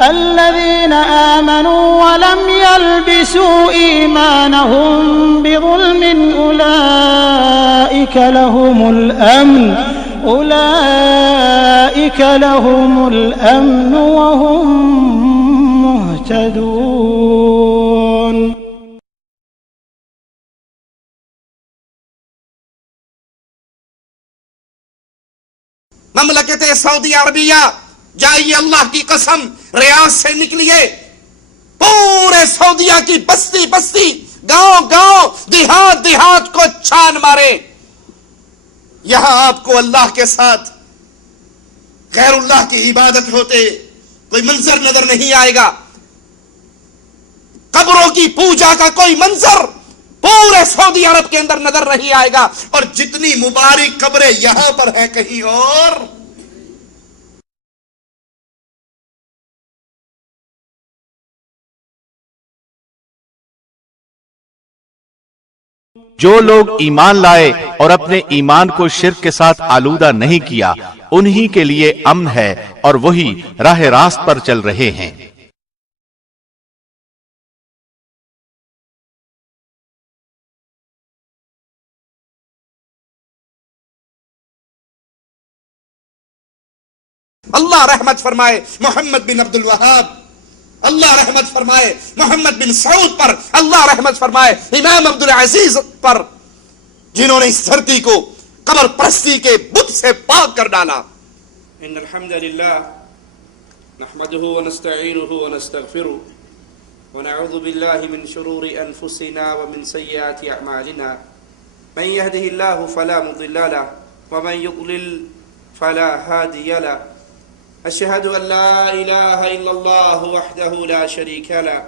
الذين آمنوا ولم يلبسوا إيمانهم بظلم أولئك لهم الأمن وهم مهتدون. مملکت سعودی عربیہ، جائیے اللہ کی قسم، ریاض سے نکلیے، پورے سعودیہ کی بستی بستی، گاؤں گاؤں، دیہات دیہات کو چھان مارے، یہاں آپ کو اللہ کے ساتھ غیر اللہ کی عبادت ہوتے کوئی منظر نظر نہیں آئے گا، قبروں کی پوجا کا کوئی منظر پورے سعودی عرب کے اندر نظر نہیں آئے گا، اور جتنی مبارک قبریں یہاں پر ہیں کہیں اور جو لوگ ایمان لائے اور اپنے ایمان کو شرک کے ساتھ آلودہ نہیں کیا، انہی کے لیے امن ہے اور وہی راہ راست پر چل رہے ہیں۔ اللہ رحمت فرمائے محمد بن عبد الوہاب، اللہ رحمت فرمائے محمد بن سعود پر، اللہ رحمت فرمائے امام عبد العزیز پر، جنہوں نے اس دھرتی کو قبر پرستی کے بت سے پاک کر ڈالا۔ ان الحمد للہ نحمده ونستعینه ونستغفره ونعوذ باللہ من شرور انفسنا ومن سیئات اعمالنا، من يهده الله فلا مضل له ومن يضلل فلا هادي له، أشهد أن لا إله إلا الله وحده لا شريك له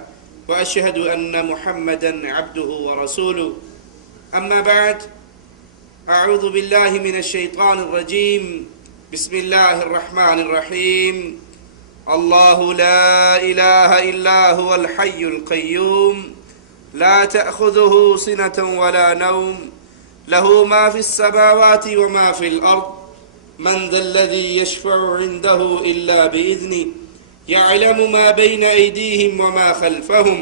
وأشهد أن محمدا عبده ورسوله، أما بعد، أعوذ بالله من الشيطان الرجيم، بسم الله الرحمن الرحيم، الله لا إله إلا هو الحي القيوم، لا تأخذه سنة ولا نوم، له ما في السماوات وما في الأرض، من ذا الذي يشفع عنده إلا بإذنه، يعلم ما بين أيديهم وما خلفهم،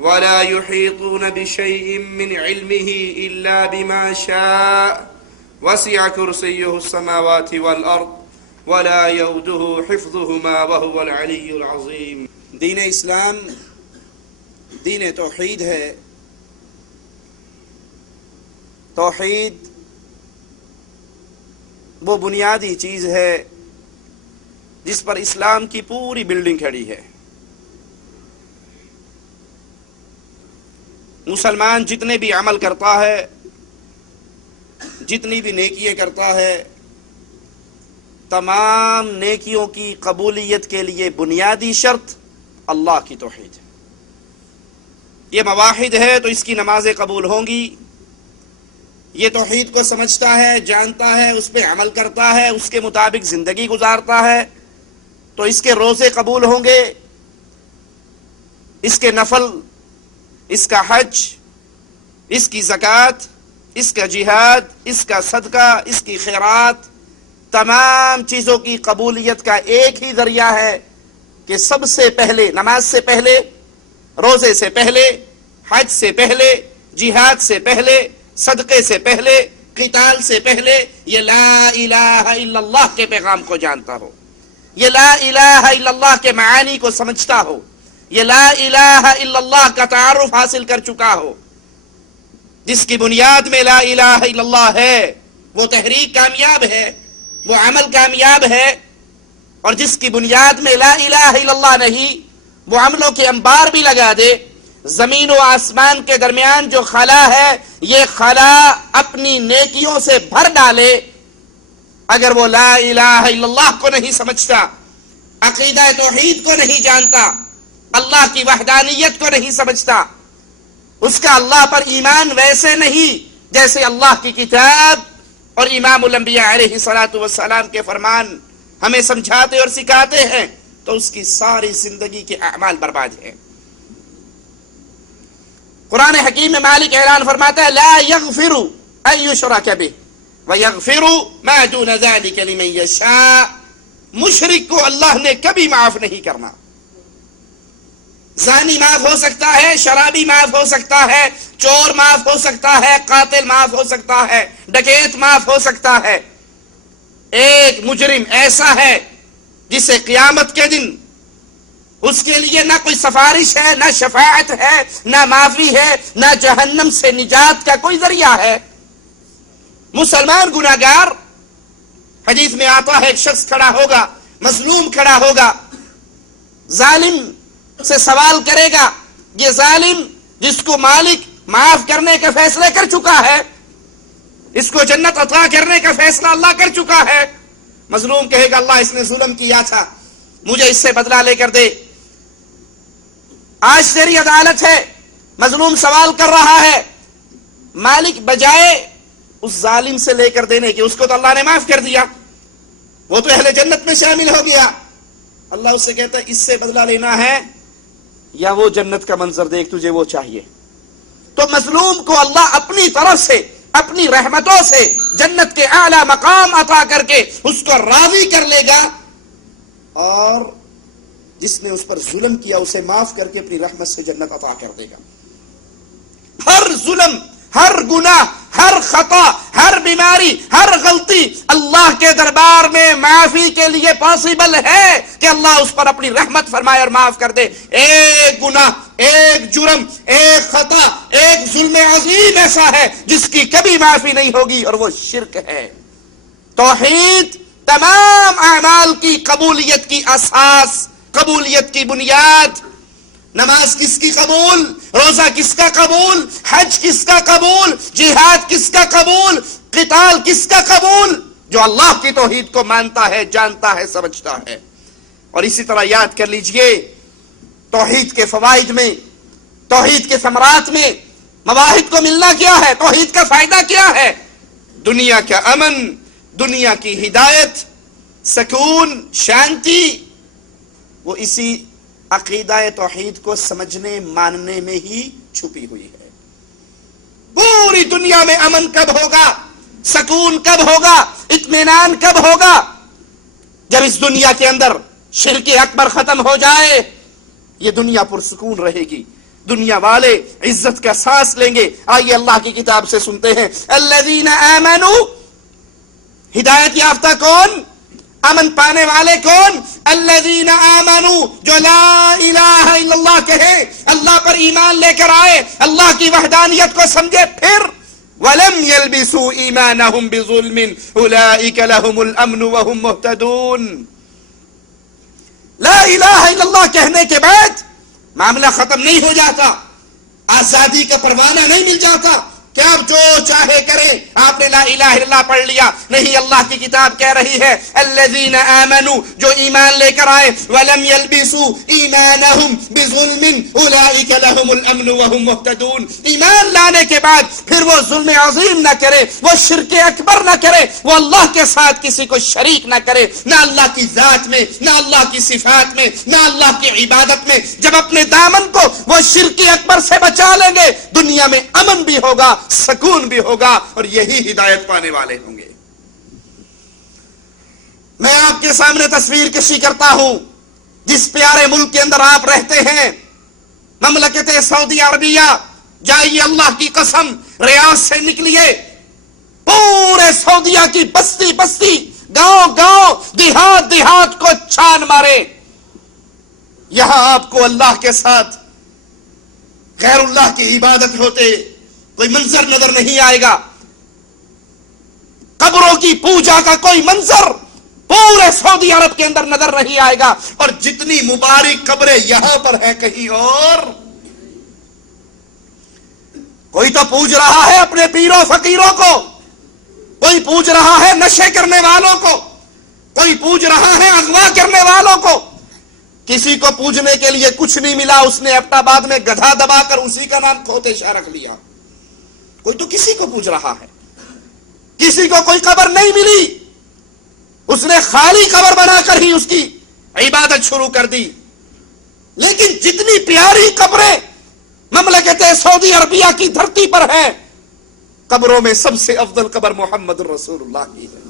ولا يحيطون بشيء من علمه إلا بما شاء، وسع كرسيه السماوات والأرض ولا يؤوده حفظهما وهو العلي العظيم۔ دین اسلام دین توحید ہے۔ توحید وہ بنیادی چیز ہے جس پر اسلام کی پوری بلڈنگ کھڑی ہے۔ مسلمان جتنے بھی عمل کرتا ہے، جتنی بھی نیکیاں کرتا ہے، تمام نیکیوں کی قبولیت کے لیے بنیادی شرط اللہ کی توحید ہے۔ یہ موحد ہے تو اس کی نمازیں قبول ہوں گی، یہ توحید کو سمجھتا ہے، جانتا ہے، اس پہ عمل کرتا ہے، اس کے مطابق زندگی گزارتا ہے تو اس کے روزے قبول ہوں گے، اس کے نفل، اس کا حج، اس کی زکوٰۃ، اس کا جہاد، اس کا صدقہ، اس کی خیرات، تمام چیزوں کی قبولیت کا ایک ہی ذریعہ ہے کہ سب سے پہلے، نماز سے پہلے، روزے سے پہلے، حج سے پہلے، جہاد سے پہلے، صدقے سے پہلے، قتال سے پہلے یہ لا الہ الا اللہ کے پیغام کو جانتا ہو، یہ لا الہ الا اللہ کے معانی کو سمجھتا ہو، یہ لا الہ الا اللہ کا تعارف حاصل کر چکا ہو۔ جس کی بنیاد میں لا الہ الا اللہ ہے وہ تحریک کامیاب ہے، وہ عمل کامیاب ہے، اور جس کی بنیاد میں لا الہ الا اللہ نہیں، وہ عملوں کے انبار بھی لگا دے، زمین و آسمان کے درمیان جو خلا ہے یہ خلا اپنی نیکیوں سے بھر ڈالے، اگر وہ لا الہ الا اللہ کو نہیں سمجھتا، عقیدہ توحید کو نہیں جانتا، اللہ کی وحدانیت کو نہیں سمجھتا، اس کا اللہ پر ایمان ویسے نہیں جیسے اللہ کی کتاب اور امام الانبیاء علیہ السلام کے فرمان ہمیں سمجھاتے اور سکھاتے ہیں، تو اس کی ساری زندگی کے اعمال برباد ہیں۔ قرآن حکیم میں مالک اعلان فرماتا ہے لا یغفر ان یشرک بہ ویغفر ما دون ذلک لمن یشاء، مشرک کو اللہ نے کبھی معاف نہیں کرنا. زانی معاف ہو سکتا ہے, شرابی معاف ہو سکتا ہے, چور معاف ہو سکتا ہے, قاتل معاف ہو سکتا ہے, ڈکیت معاف ہو سکتا ہے. ایک مجرم ایسا ہے جسے قیامت کے دن اس کے لیے نہ کوئی سفارش ہے, نہ شفاعت ہے, نہ معافی ہے, نہ جہنم سے نجات کا کوئی ذریعہ ہے. مسلمان گناہگار, حدیث میں آتا ہے ایک شخص کھڑا ہوگا, مظلوم کھڑا ہوگا, ظالم سے سوال کرے گا. یہ ظالم جس کو مالک معاف کرنے کا فیصلہ کر چکا ہے, اس کو جنت عطا کرنے کا فیصلہ اللہ کر چکا ہے. مظلوم کہے گا اللہ اس نے ظلم کیا تھا, مجھے اس سے بدلہ لے کر دے. آج تیری عدالت ہے. مظلوم سوال کر رہا ہے, مالک بجائے اس ظالم سے لے کر دینے کی, اس کو تو اللہ نے معاف کر دیا, وہ تو اہل جنت میں شامل ہو گیا. اللہ اس سے کہتا ہے اس سے بدلہ لینا ہے یا وہ جنت کا منظر دیکھ, تجھے وہ چاہیے. تو مظلوم کو اللہ اپنی طرف سے, اپنی رحمتوں سے جنت کے اعلی مقام عطا کر کے اس کو راضی کر لے گا, اور جس نے اس پر ظلم کیا اسے معاف کر کے اپنی رحمت سے جنت عطا کر دے گا. ہر ظلم, ہر گناہ, ہر خطا, ہر بیماری, ہر غلطی اللہ کے دربار میں معافی کے لیے پاسبل ہے کہ اللہ اس پر اپنی رحمت فرمائے اور معاف کر دے. ایک گناہ, ایک جرم, ایک خطا, ایک ظلم عظیم ایسا ہے جس کی کبھی معافی نہیں ہوگی, اور وہ شرک ہے. توحید تمام اعمال کی قبولیت کی اساس, قبولیت کی بنیاد. نماز کس کی قبول, روزہ کس کا قبول, حج کس کا قبول, جہاد کس کا قبول, قتال کس کا قبول؟ جو اللہ کی توحید کو مانتا ہے, جانتا ہے, سمجھتا ہے. اور اسی طرح یاد کر لیجئے, توحید کے فوائد میں, توحید کے ثمرات میں مواہب کو ملنا کیا ہے, توحید کا فائدہ کیا ہے؟ دنیا کا امن, دنیا کی ہدایت, سکون, شانتی, وہ اسی عقیدہ توحید کو سمجھنے ماننے میں ہی چھپی ہوئی ہے. پوری دنیا میں امن کب ہوگا, سکون کب ہوگا, اطمینان کب ہوگا؟ جب اس دنیا کے اندر شرک اکبر ختم ہو جائے, یہ دنیا پرسکون رہے گی, دنیا والے عزت کا سانس لیں گے. آئیے اللہ کی کتاب سے سنتے ہیں, الذین آمنوا, ہدایت یافتہ کون, امن پانے والے کون؟ الذین آمنوا, جو لا الہ الا اللہ کہے, اللہ پر ایمان لے کر آئے, اللہ کی وحدانیت کو سمجھے, پھر وَلَمْ يَلْبِسُوا إِيمَانَهُمْ بِظُلْمٍ أُولَئِكَ لَهُمُ الْأَمْنُ وَهُمْ مُهْتَدُونَ. لا الہ الا اللہ کہنے کے بعد معاملہ ختم نہیں ہو جاتا, آزادی کا پروانہ نہیں مل جاتا کہ آپ جو چاہے کریں, آپ نے لا الہ الا اللہ پڑھ لیا. نہیں, اللہ کی کتاب کہہ رہی ہے الذین آمنوا, جو ایمان لے کر آئے, ولم یلبسوا ایمانہم بظلم اولئک لہم الامن وہم مہتدون. ایمان لانے کے بعد پھر وہ ظلم عظیم نہ کرے, وہ شرک اکبر نہ کرے, وہ اللہ کے ساتھ کسی کو شریک نہ کرے, نہ اللہ کی ذات میں, نہ اللہ کی صفات میں, نہ اللہ کی عبادت میں. جب اپنے دامن کو وہ شرک اکبر سے بچا لیں گے, دنیا میں امن بھی ہوگا, سکون بھی ہوگا, اور یہی ہدایت پانے والے ہوں گے. میں آپ کے سامنے تصویر کشی کرتا ہوں جس پیارے ملک کے اندر آپ رہتے ہیں, مملکت سعودی عربیہ. جائیے, اللہ کی قسم, ریاض سے نکلیے, پورے سعودیہ کی بستی بستی, گاؤں گاؤں, دیہات دیہات کو چھان مارے. یہاں آپ کو اللہ کے ساتھ غیر اللہ کی عبادت ہوتے کوئی منظر نظر نہیں آئے گا. قبروں کی پوجا کا کوئی منظر پورے سعودی عرب کے اندر نظر نہیں آئے گا. اور جتنی مبارک قبریں یہاں پر ہیں, کہیں اور کوئی تو پوج رہا ہے اپنے پیروں فقیروں کو, کوئی پوج رہا ہے نشے کرنے والوں کو, کوئی پوج رہا ہے اغوا کرنے والوں کو. کسی کو پوجنے کے لیے کچھ نہیں ملا, اس نے ایبٹ آباد میں گدھا دبا کر اسی کا نام کھوتے شاہ رکھ لیا. کوئی تو کسی کو پوج رہا ہے, کسی کو کوئی قبر نہیں ملی, اس نے خالی قبر بنا کر ہی اس کی عبادت شروع کر دی. لیکن جتنی پیاری قبریں مملکت سعودی عربیہ کی دھرتی پر ہیں, قبروں میں سب سے افضل قبر محمد الرسول اللہ کی ہے,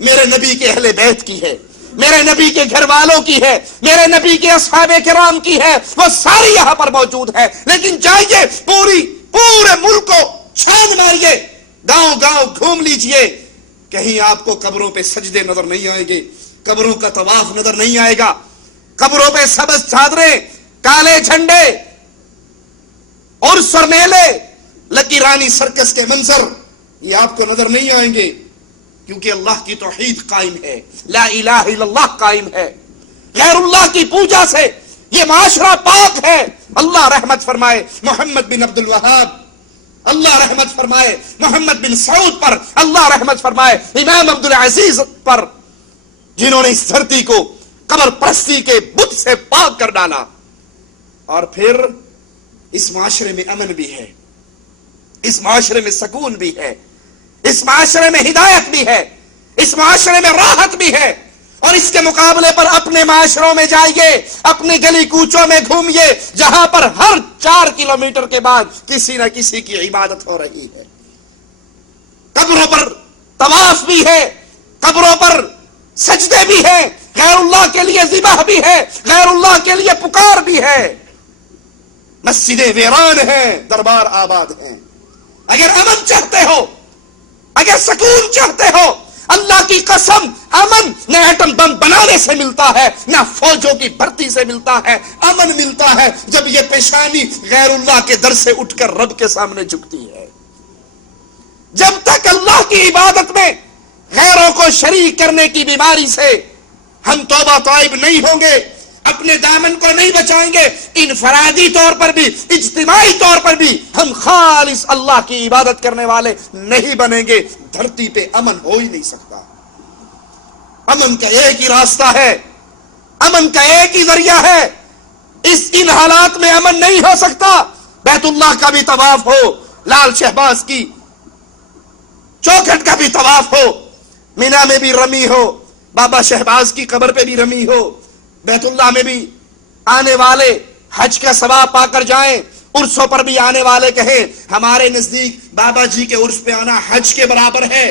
میرے نبی کے اہل بیت کی ہے, میرے نبی کے گھر والوں کی ہے، میرے نبی کے اصحاب کرام کی ہے، وہ ساری یہاں پر موجود ہے. لیکن جائیے پورے ملک کو چھان ماریے، گاؤں گاؤں گھوم لیجئے، کہیں آپ کو قبروں پہ سجدے نظر نہیں آئیں گے، قبروں کا طواف نظر نہیں آئے گا، قبروں پہ سبز چادریں، کالے جھنڈے، عرس اور میلے، لکی رانی سرکس کے منظر یہ آپ کو نظر نہیں آئیں گے، کیونکہ اللہ کی توحید قائم ہے، لا الہ الا اللہ قائم ہے. غیر اللہ کی پوجا سے یہ معاشرہ پاک ہے. اللہ رحمت فرمائے محمد بن عبد الوہاب، اللہ رحمت فرمائے محمد بن سعود پر، اللہ رحمت فرمائے امام عبد العزیز پر، جنہوں نے اس دھرتی کو قبر پرستی کے بت سے پاک کر ڈالا. اور پھر اس معاشرے میں امن بھی ہے، اس معاشرے میں سکون بھی ہے، اس معاشرے میں ہدایت بھی ہے، اس معاشرے میں راحت بھی ہے. اور اس کے مقابلے پر اپنے معاشروں میں جائیے، اپنے گلی کوچوں میں گھومیے، جہاں پر ہر 4 کلومیٹر کے بعد کسی نہ کسی کی عبادت ہو رہی ہے. قبروں پر طواف بھی ہے، قبروں پر سجدے بھی ہیں، غیر اللہ کے لیے ذبح بھی ہے، غیر اللہ کے لیے پکار بھی ہے. مسجدیں ویران ہیں، دربار آباد ہیں. اگر امن چاہتے ہو، اگر سکون چاہتے ہو، اللہ کی قسم امن نہ ایٹم بم بنانے سے ملتا ہے، نہ فوجوں کی بھرتی سے ملتا ہے. امن ملتا ہے جب یہ پیشانی غیر اللہ کے در سے اٹھ کر رب کے سامنے جھکتی ہے. جب تک اللہ کی عبادت میں غیروں کو شریک کرنے کی بیماری سے ہم توبہ طائب نہیں ہوں گے، اپنے دامن کو نہیں بچائیں گے، انفرادی طور پر بھی اجتماعی طور پر بھی ہم خالص اللہ کی عبادت کرنے والے نہیں بنیں گے، دھرتی پہ امن ہو ہی نہیں سکتا. امن کا ایک ہی راستہ ہے، امن کا ایک ہی ذریعہ ہے. ان حالات میں امن نہیں ہو سکتا. بیت اللہ کا بھی طواف ہو، لال شہباز کی چوکھٹ کا بھی طواف ہو، مینا میں بھی رمی ہو، بابا شہباز کی قبر پہ بھی رمی ہو، بیت اللہ میں بھی آنے والے حج کا ثواب پا کر جائیں، عرسوں پر بھی آنے والے کہیں ہمارے نزدیک بابا جی کے عرس پہ آنا حج کے برابر ہے.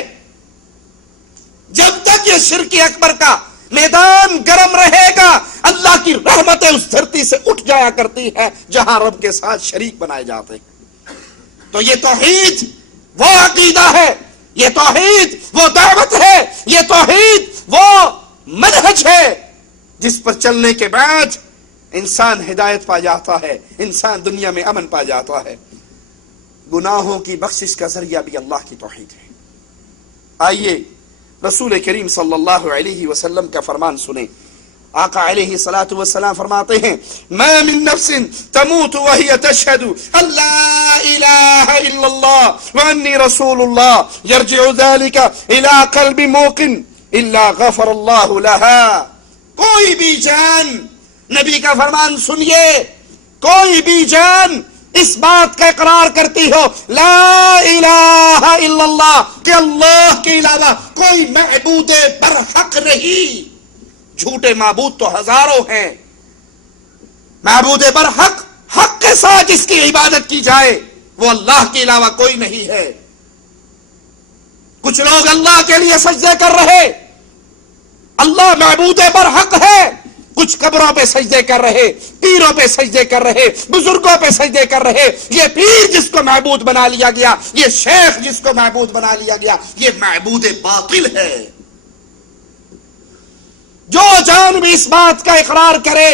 جب تک یہ شرک اکبر کا میدان گرم رہے گا، اللہ کی رحمتیں اس دھرتی سے اٹھ جایا کرتی ہے جہاں رب کے ساتھ شریک بنائے جاتے ہیں. تو یہ توحید وہ عقیدہ ہے، یہ توحید وہ دعوت ہے، یہ توحید وہ منہج ہے جس پر چلنے کے بعد انسان ہدایت پا جاتا ہے، انسان دنیا میں امن پا جاتا ہے. گناہوں کی بخشش کا ذریعہ بھی اللہ کی توحید ہے. آئیے رسول کریم صلی اللہ علیہ وسلم کا فرمان سنیں. آقا علیہ الصلوۃ والسلام فرماتے ہیں ما من نفس تموت وهي تشهد ان لا اله الا الله واني رسول الله يرجع ذلك الى قلب موقن الا غفر الله لها. کوئی بھی جان، نبی کا فرمان سنیے، کوئی بھی جان اس بات کا اقرار کرتی ہو لا الہ الا اللہ کہ اللہ کے علاوہ کوئی معبود برحق نہیں. جھوٹے معبود تو ہزاروں ہیں، معبود برحق حق کے ساتھ جس کی عبادت کی جائے وہ اللہ کے علاوہ کوئی نہیں ہے. کچھ لوگ اللہ کے لیے سجدے کر رہے، اللہ معبود برحق ہے، کچھ قبروں پہ سجدے کر رہے، پیروں پہ سجدے کر رہے، بزرگوں پہ سجدے کر رہے. یہ پیر جس کو معبود بنا لیا گیا، یہ شیخ جس کو معبود بنا لیا گیا، یہ معبود باطل ہے. جو جان بھی اس بات کا اقرار کرے،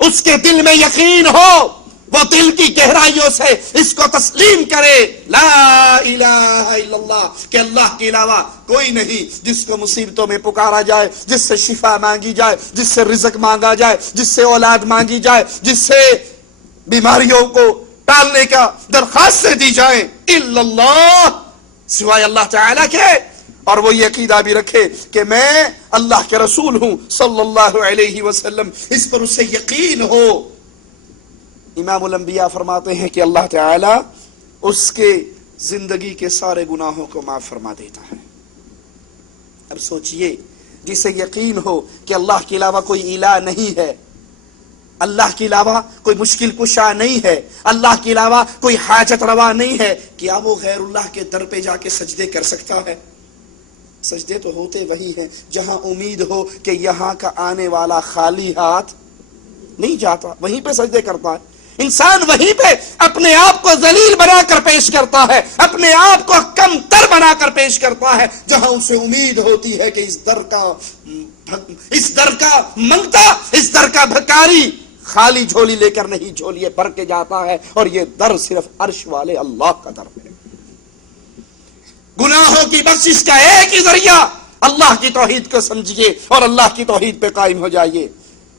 اس کے دل میں یقین ہو، وہ دل کی گہرائیوں سے اس کو تسلیم کرے لا الہ الا اللہ کہ اللہ کے علاوہ کوئی نہیں جس کو مصیبتوں میں پکارا جائے، جس سے شفا مانگی جائے، جس سے رزق مانگا جائے، جس سے اولاد مانگی جائے، جس سے بیماریوں کو ٹالنے کا درخواستیں دی جائیں الا اللہ، سوائے اللہ تعالیٰ کے. اور وہ یہ عقیدہ بھی رکھے کہ میں اللہ کے رسول ہوں صلی اللہ علیہ وسلم، اس پر اسے یقین ہو. امام الانبیاء فرماتے ہیں کہ اللہ تعالی اس کے زندگی کے سارے گناہوں کو معاف فرما دیتا ہے. اب سوچئے، جسے یقین ہو کہ اللہ کے علاوہ کوئی الہ نہیں ہے، اللہ کے علاوہ کوئی مشکل کشا نہیں ہے، اللہ کے علاوہ کوئی حاجت روا نہیں ہے، کیا وہ غیر اللہ کے در پہ جا کے سجدے کر سکتا ہے؟ سجدے تو ہوتے وہی ہیں جہاں امید ہو کہ یہاں کا آنے والا خالی ہاتھ نہیں جاتا، وہیں پہ سجدے کرتا ہے انسان، وہیں پہ اپنے آپ کو ذلیل بنا کر پیش کرتا ہے، اپنے آپ کو کم تر بنا کر پیش کرتا ہے، جہاں اسے امید ہوتی ہے کہ اس در کا منگتا، اس در کا بھکاری خالی جھولی لے کر نہیں، جھولی بھر کے جاتا ہے، اور یہ در صرف عرش والے اللہ کا در ہے۔ گناہوں کی بخشش کا ایک ہی ذریعہ اللہ کی توحید کو سمجھیے اور اللہ کی توحید پہ قائم ہو جائیے۔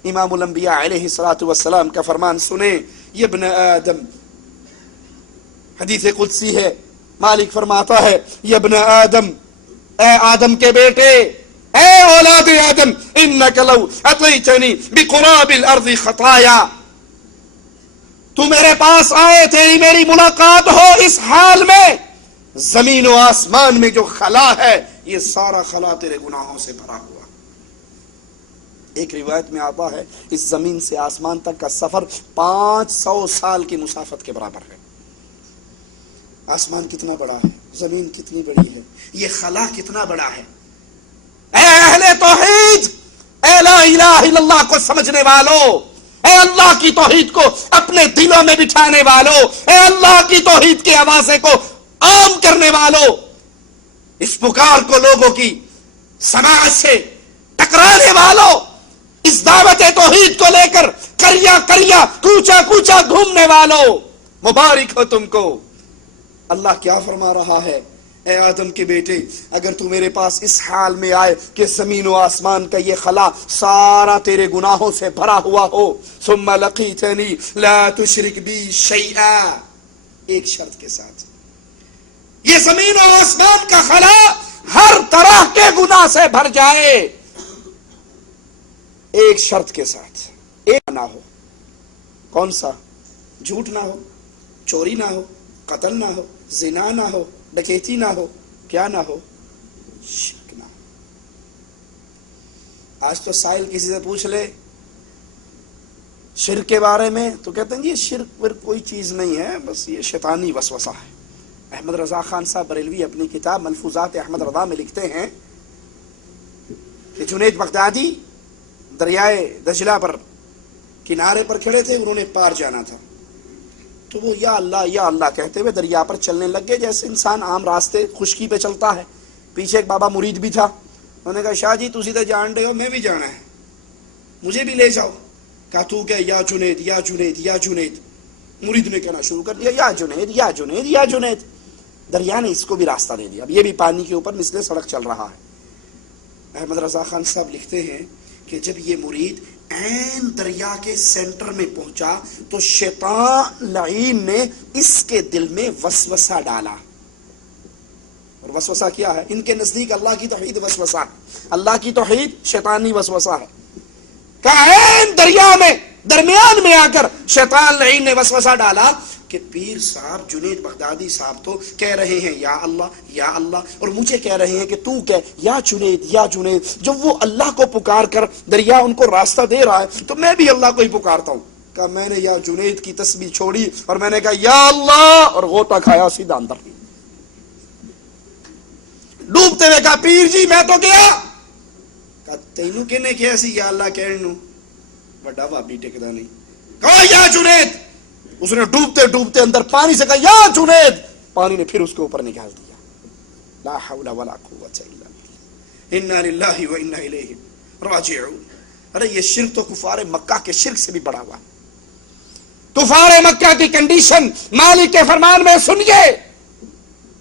امام الانبیاء علیہ الصلوۃ والسلام کا فرمان سنیں، یہ ابن آدم، حدیث قدسی ہے، مالک فرماتا ہے یہ ابن آدم، اے آدم کے بیٹے، اے اولاد آدم، انک لو اتیتنی بقراب الارض خطایا، تو میرے پاس آئے تیری میری ملاقات ہو اس حال میں زمین و آسمان میں جو خلا ہے یہ سارا خلا تیرے گناہوں سے بھرا ہوا۔ ایک روایت میں آتا ہے اس زمین سے آسمان تک کا سفر 500 سال کی مسافت کے برابر ہے۔ آسمان کتنا بڑا ہے، زمین کتنی بڑی ہے، یہ خلا کتنا بڑا ہے۔ اے اہل توحید، اے لا الہ الا اللہ کو سمجھنے والوں، اے اللہ کی توحید کو اپنے دلوں میں بٹھانے والوں، اے اللہ کی توحید کے آوازے کو عام کرنے والوں، اس پکار کو لوگوں کی سماعت سے ٹکرانے والوں، اس دعوت توحید کو لے کر کریا کریا کوچا کوچا گھومنے والوں، مبارک ہو تم کو۔ اللہ کیا فرما رہا ہے، اے آدم کے بیٹے، اگر تو میرے پاس اس حال میں آئے کہ زمین و آسمان کا یہ خلا سارا تیرے گناہوں سے بھرا ہوا ہو، ثم لقیتنی لا تشرک بی شیئا، ایک شرط کے ساتھ، یہ زمین و آسمان کا خلا ہر طرح کے گناہ سے بھر جائے، ایک شرط کے ساتھ، ایک نہ ہو، کون سا؟ جھوٹ نہ ہو، چوری نہ ہو، قتل نہ ہو، زنا نہ ہو، ڈکیتی نہ ہو، کیا نہ ہو؟ شرک نہ ہو۔ آج تو سائل کسی سے پوچھ لے شرک کے بارے میں تو کہتے ہیں یہ شرک پر کوئی چیز نہیں ہے، بس یہ شیطانی وسوسہ ہے۔ احمد رضا خان صاحب بریلوی اپنی کتاب ملفوظات احمد رضا میں لکھتے ہیں کہ جنید بغدادی دریائے دجلہ پر کنارے پر کھڑے تھے، انہوں نے پار جانا تھا، تو وہ یا اللہ کہتے ہوئے دریا پر چلنے لگ گئے جیسے انسان عام راستے خشکی پہ چلتا ہے۔ پیچھے ایک بابا مرید بھی تھا، انہوں نے کہا شاہ جی تسی تو جان رہے ہو، میں بھی جانا ہے، مجھے بھی لے جاؤ۔ کہا تو کہ یا جنید یا جنید یا جنید، مرید نے کہنا شروع کر دیا یا جنید یا جنید یا جنید، دریا نے اس کو بھی راستہ دے دیا، اب یہ بھی پانی کے اوپر مثل سڑک چل رہا ہے۔ احمد رضا خان صاحب لکھتے ہیں کہ جب یہ مرید عین دریا کے سینٹر میں پہنچا تو شیطان لعین نے اس کے دل میں وسوسہ ڈالا، اور وسوسہ کیا ہے؟ ان کے نزدیک اللہ کی توحید وسوسہ ہے، اللہ کی توحید شیطانی وسوسہ ہے۔ کہ عین دریا میں درمیان میں آ کر شیطان لعین نے وسوسہ ڈالا کہ پیر صاحب جنید بغدادی صاحب تو کہہ رہے ہیں یا اللہ، اور مجھے کہہ رہے ہیں کہ تو کہہ یا جنید۔ جب وہ اللہ کو پکار کر دریا ان کو راستہ دے رہا ہے تو میں بھی اللہ کو ہی پکارتا ہوں۔ کہ میں نے یا جنید کی تسبیح چھوڑی اور میں نے کہا یا اللہ، اور غوطہ کھایا سیدھا اندر، ڈوبتے ہوئے کہا پیر جی میں تو گیا۔ کہا تینوں کہنے کیا سی یا اللہ کہنے نو، بڑا بابی ٹکدا نہیں، کہا یا جنید۔ اس نے ڈوبتے ڈوبتے اندر پانی سے کہا یا جنید، پانی نے پھر اس کے اوپر نکال دیا۔ لا حول ولا قوت الا باللہ، انا للہ و انا الیہ راجعون۔ ارے یہ شرک تو کفار مکہ کے شرک سے بھی بڑا ہوا۔ کفار مکہ کی کنڈیشن مالک کے فرمان میں سنیے،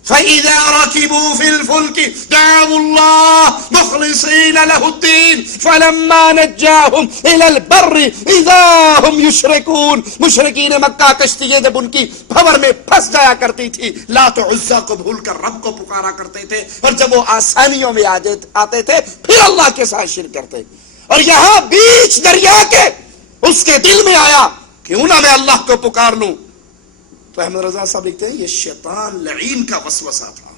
فَإِذَا رَكِبُوا فِي الْفُلْكِ دَعَوُا اللَّهَ مُخْلِصِينَ لَهُ الدِّينَ فَلَمَّا نَجَّاهُمْ إِلَى الْبَرِّ إِذَا هُمْ يُشْرِكُونَ۔ مشرکین مکہ کشتیاں جب ان کی بھور میں پھنس جایا کرتی تھی، لات و عزا کو بھول کر رب کو پکارا کرتے تھے، اور جب وہ آسانیوں میں آتے تھے پھر اللہ کے ساتھ شرک کرتے۔ اور یہاں بیچ دریا کے اس کے دل میں آیا کیوں نہ میں اللہ کو پکار لوں، تو احمد رضا صاحب لکھتے ہیں یہ شیطان لعین کا وسوسہ تھا۔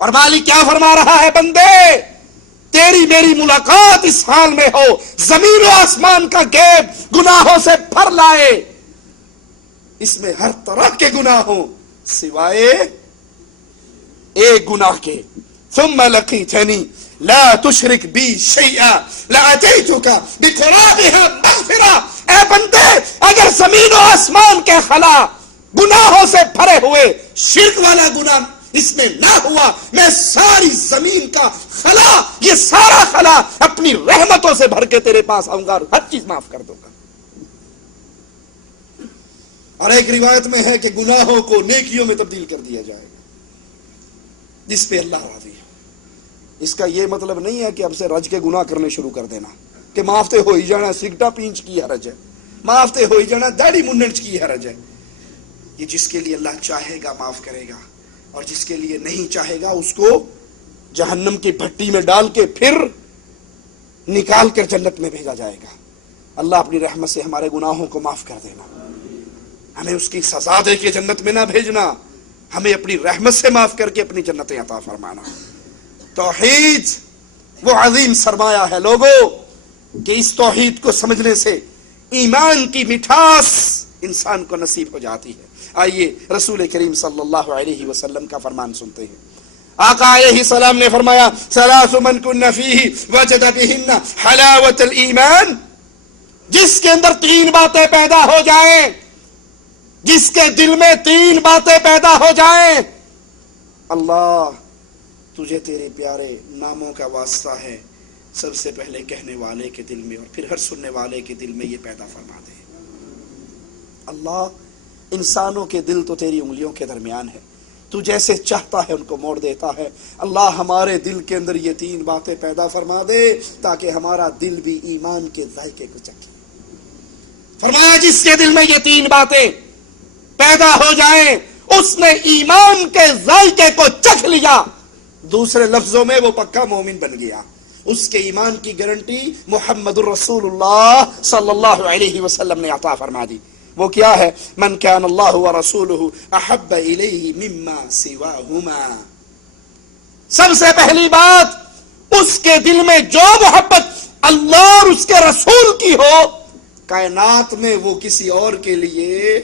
اور مالک کیا فرما رہا ہے، بندے تیری میری ملاقات اس حال میں ہو، زمین و آسمان کا گیپ گناہوں سے بھر لائے، اس میں ہر طرح کے گناہ ہوں سوائے ایک گناہ کے، ثم لقيتني لا تشرك بي شيئا لاتيتك بقرابها مغفرہ. اے بندے اگر زمین و آسمان کے خلا گناہوں سے بھرے ہوئے شرک والا گناہ اس میں نہ ہوا، میں ساری زمین کا خلا، یہ سارا خلا اپنی رحمتوں سے بھر کے تیرے پاس آؤں گا اور ہر چیز معاف کر دوں گا. اور ایک روایت میں ہے کہ گناہوں کو نیکیوں میں تبدیل کر دیا جائے گا جس پہ اللہ راضی ہے. اس کا یہ مطلب نہیں ہے کہ اب سے رج کے گناہ کرنے شروع کر دینا کہ معافتے ہو ہی جانا سگٹا پینچ کی حرج ہے، معافتے ہو ہی جانا داڑھی منڈنچ کی حرج ہے. یہ جس کے لیے اللہ چاہے گا معاف کرے گا، اور جس کے لیے نہیں چاہے گا اس کو جہنم کی بھٹی میں ڈال کے پھر نکال کر جنت میں بھیجا جائے گا. اللہ اپنی رحمت سے ہمارے گناہوں کو معاف کر دینا، ہمیں اس کی سزا دے کے جنت میں نہ بھیجنا، ہمیں اپنی رحمت سے معاف کر کے اپنی جنتیں عطا فرمانا. توحید وہ عظیم سرمایہ ہے لوگوں کہ اس توحید کو سمجھنے سے ایمان کی مٹھاس انسان کو نصیب ہو جاتی ہے. آئیے رسول کریم صلی اللہ علیہ وسلم کا فرمان سنتے ہیں. آقا علیہ السلام نے فرمایا ثلاث من کن فیہ وجد بہن حلاوت الایمان. جس کے اندر تین باتیں پیدا ہو جائیں، جس کے دل میں تین باتیں پیدا ہو جائیں، اللہ تجھے تیرے پیارے ناموں کا واسطہ ہے، سب سے پہلے کہنے والے کے دل میں اور پھر ہر سننے والے کے دل میں یہ پیدا فرما دے. اللہ انسانوں کے دل تو تیری انگلیوں کے درمیان ہے، تو جیسے چاہتا ہے ان کو موڑ دیتا ہے. اللہ ہمارے دل کے اندر یہ تین باتیں پیدا فرما دے تاکہ ہمارا دل بھی ایمان کے ذائقے کو چکھے. فرمایا جس کے دل میں یہ تین باتیں پیدا ہو جائیں اس نے ایمان کے ذائقے کو چکھ لیا. دوسرے لفظوں میں وہ پکا مومن بن گیا. اس کے ایمان کی گارنٹی محمد الرسول اللہ صلی اللہ علیہ وسلم نے عطا فرما دی. وہ کیا ہے؟ من کان اللہ ورسولہ احب الیہ مما سواہما. سب سے پہلی بات اس کے دل میں جو محبت اللہ اور اس کے رسول کی ہو کائنات میں وہ کسی اور کے لیے.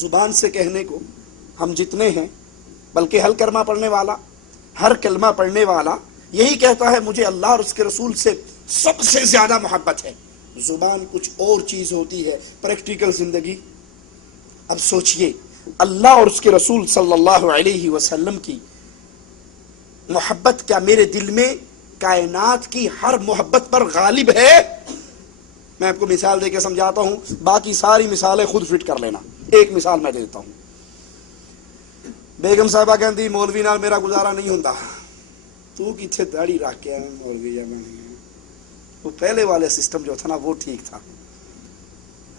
زبان سے کہنے کو ہم جتنے ہیں، بلکہ ہر کلمہ پڑھنے والا، ہر کلمہ پڑھنے والا یہی کہتا ہے مجھے اللہ اور اس کے رسول سے سب سے زیادہ محبت ہے. زبان کچھ اور چیز ہوتی ہے، پریکٹیکل زندگی. اب سوچئے اللہ اور اس کے رسول صلی اللہ علیہ وسلم کی محبت کیا میرے دل میں کائنات کی ہر محبت پر غالب ہے؟ میں آپ کو مثال دے کے سمجھاتا ہوں، باقی ساری مثالیں خود فٹ کر لینا. ایک مثال میں دیتا ہوں. بیگم صاحبہ کہتی مولوی نال میرا گزارا نہیں ہوتا. تو کتنے داڑھی رکھ کے مولوی جانا نہیں. وہ پہلے والے سسٹم جو تھا نا وہ ٹھیک تھا.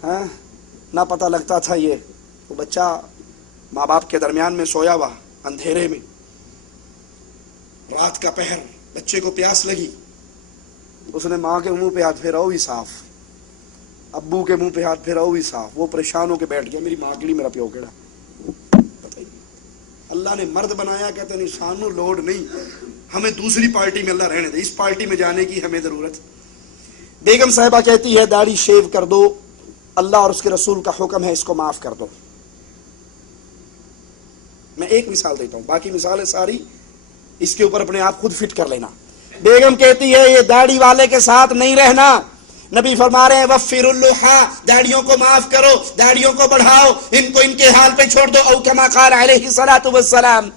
ہاں نہ پتہ لگتا تھا یہ وہ بچہ ماں باپ کے درمیان میں سویا ہوا اندھیرے میں، رات کا پہر، بچے کو پیاس لگی، اس نے ماں کے منہ پہ ہاتھ پھیرا وہ بھی صاف، ابو کے منہ پہ ہاتھ پھیرا وہ بھی صاف. وہ پریشان ہو کے بیٹھ گیا میری ماں کے لیے میرا پیو کیڑا. اللہ نے مرد بنایا، کہتے ہیں سانو لوڈ نہیں، ہمیں دوسری پارٹی میں اللہ رہنے دے، اس پارٹی میں جانے کی ہمیں ضرورت. بیگم صاحبہ کہتی ہے داڑھی شیو کر دو، اللہ اور اس کے رسول کا حکم ہے اس کو معاف کر دو. میں ایک مثال دیتا ہوں، باقی مثالیں ساری اس کے اوپر اپنے آپ خود فٹ کر لینا. بیگم کہتی ہے یہ داڑھی والے کے ساتھ نہیں رہنا. نبی فرما رہے ہیں وفر اللحا، داڑھیوں کو معاف کرو، داڑھیوں کو بڑھاؤ، ان کو ان کے حال پہ چھوڑ دو. او کما قال علیہ الصلوۃ والسلام.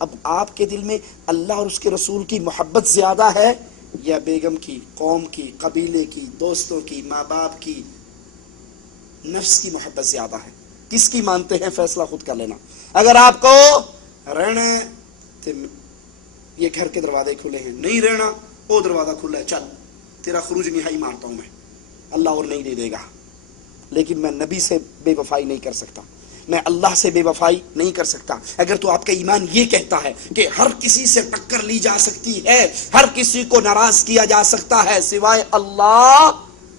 اب آپ کے دل میں اللہ اور اس کے رسول کی محبت زیادہ ہے یا بیگم کی، قوم کی، قبیلے کی، دوستوں کی، ماں باپ کی، نفس کی محبت زیادہ ہے؟ کس کی مانتے ہیں؟ فیصلہ خود کر لینا. اگر آپ کو رہنا ہے تو یہ گھر کے دروازے کھلے ہیں، نہیں رہنا وہ دروازہ کھلا ہے، چل تیرا خروج نہائی مارتا ہوں میں، اللہ اور نہیں دے دے گا. لیکن میں نبی سے بے وفائی نہیں کر سکتا، میں اللہ سے بے وفائی نہیں کر سکتا. اگر تو آپ کا ایمان یہ کہتا ہے کہ ہر کسی سے ٹکر لی جا سکتی ہے، ہر کسی کو ناراض کیا جا سکتا ہے سوائے اللہ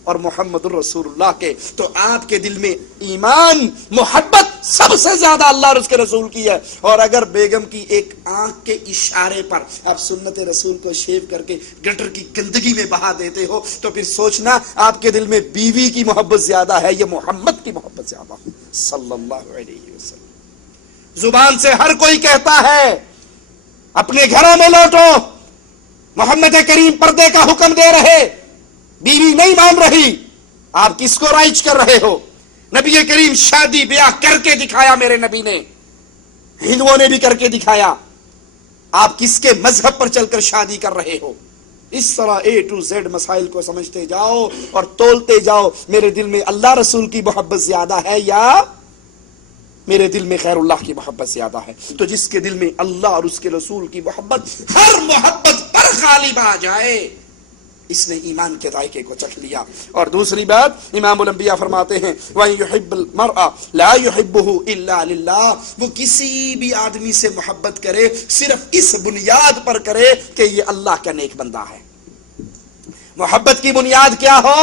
اور محمد الرسول اللہ کے، تو آپ کے دل میں ایمان، محبت سب سے زیادہ اللہ اور اس کے رسول کی ہے. اور اگر بیگم کی ایک آنکھ کے اشارے پر آپ سنت رسول کو شیو کر کے گٹر کی گندگی میں بہا دیتے ہو تو پھر سوچنا آپ کے دل میں بیوی کی محبت زیادہ ہے یا محمد کی محبت زیادہ صلی اللہ علیہ وسلم. زبان سے ہر کوئی کہتا ہے اپنے گھروں میں لوٹو، محمد کریم پردے کا حکم دے رہے، بیوی نہیں مان رہی، آپ کس کو رائج کر رہے ہو؟ نبی کریم شادی بیاہ کر کے دکھایا، میرے نبی نے، ہندوؤں نے بھی کر کے دکھایا، آپ کس کے مذہب پر چل کر شادی کر رہے ہو؟ اس طرح A to Z مسائل کو سمجھتے جاؤ اور تولتے جاؤ، میرے دل میں اللہ رسول کی محبت زیادہ ہے یا میرے دل میں خیر اللہ کی محبت زیادہ ہے؟ تو جس کے دل میں اللہ اور اس کے رسول کی محبت ہر محبت پر غالب آ جائے، اس نے ایمان کے ذائقے کو چکھ لیا۔ اور دوسری بات، امام الانبیاء فرماتے ہیں وَإِن يُحِبُّ الْمَرْءَ لَا يُحِبُّهُ إِلَّا لِلَّهِ، وہ کسی بھی آدمی سے محبت کرے صرف اس بنیاد پر کرے کہ یہ اللہ کا نیک بندہ ہے۔ محبت کی بنیاد کیا ہو؟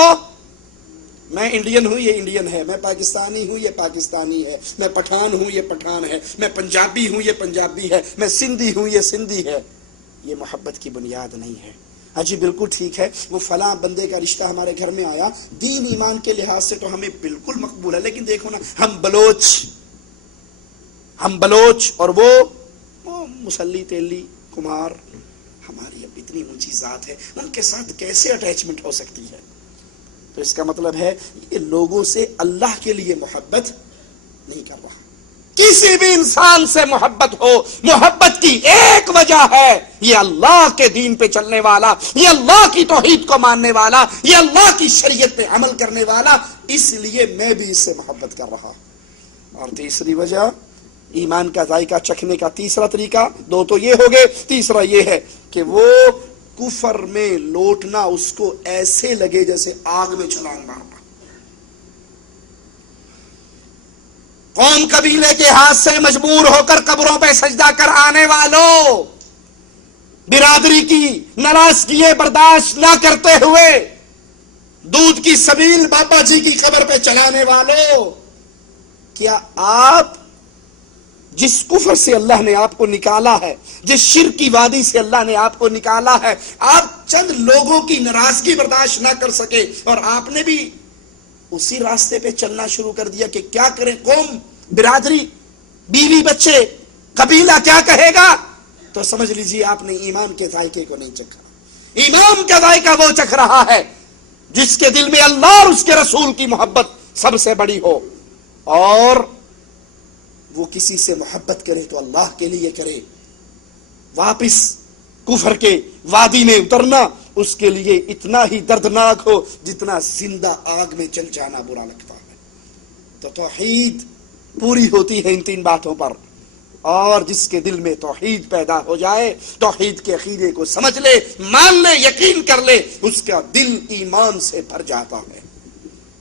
میں انڈین ہوں، یہ انڈین ہے، میں پاکستانی ہوں، یہ پاکستانی ہے، میں پٹھان ہوں، یہ پٹھان ہے، میں پنجابی ہوں، یہ پنجابی ہے، میں سندھی ہوں، یہ سندھی ہے۔ یہ محبت کی بنیاد نہیں ہے۔ ہاں جی بالکل ٹھیک ہے، وہ فلاں بندے کا رشتہ ہمارے گھر میں آیا، دین ایمان کے لحاظ سے تو ہمیں بالکل مقبول ہے، لیکن دیکھو نا ہم بلوچ اور وہ مسلی تیلی کمار، ہماری اب اتنی اونچی ذات ہے، ان کے ساتھ کیسے اٹیچمنٹ ہو سکتی ہے؟ تو اس کا مطلب ہے یہ لوگوں سے اللہ کے لیے محبت نہیں کر رہا۔ کسی بھی انسان سے محبت ہو، محبت کی ایک وجہ ہے یہ اللہ کے دین پہ چلنے والا، یہ اللہ کی توحید کو ماننے والا، یہ اللہ کی شریعت پہ عمل کرنے والا، اس لیے میں بھی اس سے محبت کر رہا۔ اور تیسری وجہ، ایمان کا ذائقہ چکھنے کا تیسرا طریقہ، دو تو یہ ہو گئے، تیسرا یہ ہے کہ وہ کفر میں لوٹنا اس کو ایسے لگے جیسے آگ میں چھلانگ مارنا۔ قوم قبیلے کے ہاتھ سے مجبور ہو کر قبروں پہ سجدہ کر آنے والوں، برادری کی ناراضگی برداشت نہ کرتے ہوئے دودھ کی سبیل بابا جی کی قبر پہ چلانے والوں، کیا آپ جس کفر سے اللہ نے آپ کو نکالا ہے، جس شرک کی وادی سے اللہ نے آپ کو نکالا ہے، آپ چند لوگوں کی ناراضگی برداشت نہ کر سکے اور آپ نے بھی اسی راستے پہ چلنا شروع کر دیا کہ کیا کریں، قوم، برادری، بیوی، بچے، قبیلہ کیا کہے گا؟ تو سمجھ لیجیے آپ نے ایمان کے ذائقے کو نہیں چکھا۔ ایمان کا ذائقہ وہ چکھ رہا ہے جس کے دل میں اللہ اور اس کے رسول کی محبت سب سے بڑی ہو، اور وہ کسی سے محبت کرے تو اللہ کے لیے کرے۔ واپس کفر کے وادی میں اترنا اس کے لیے اتنا ہی دردناک ہو جتنا زندہ آگ میں جل جانا برا لگتا ہے۔ تو توحید پوری ہوتی ہے ان تین باتوں پر، اور جس کے دل میں توحید پیدا ہو جائے، توحید کے عقیدے کو سمجھ لے، مان لے، یقین کر لے، اس کا دل ایمان سے بھر جاتا ہے۔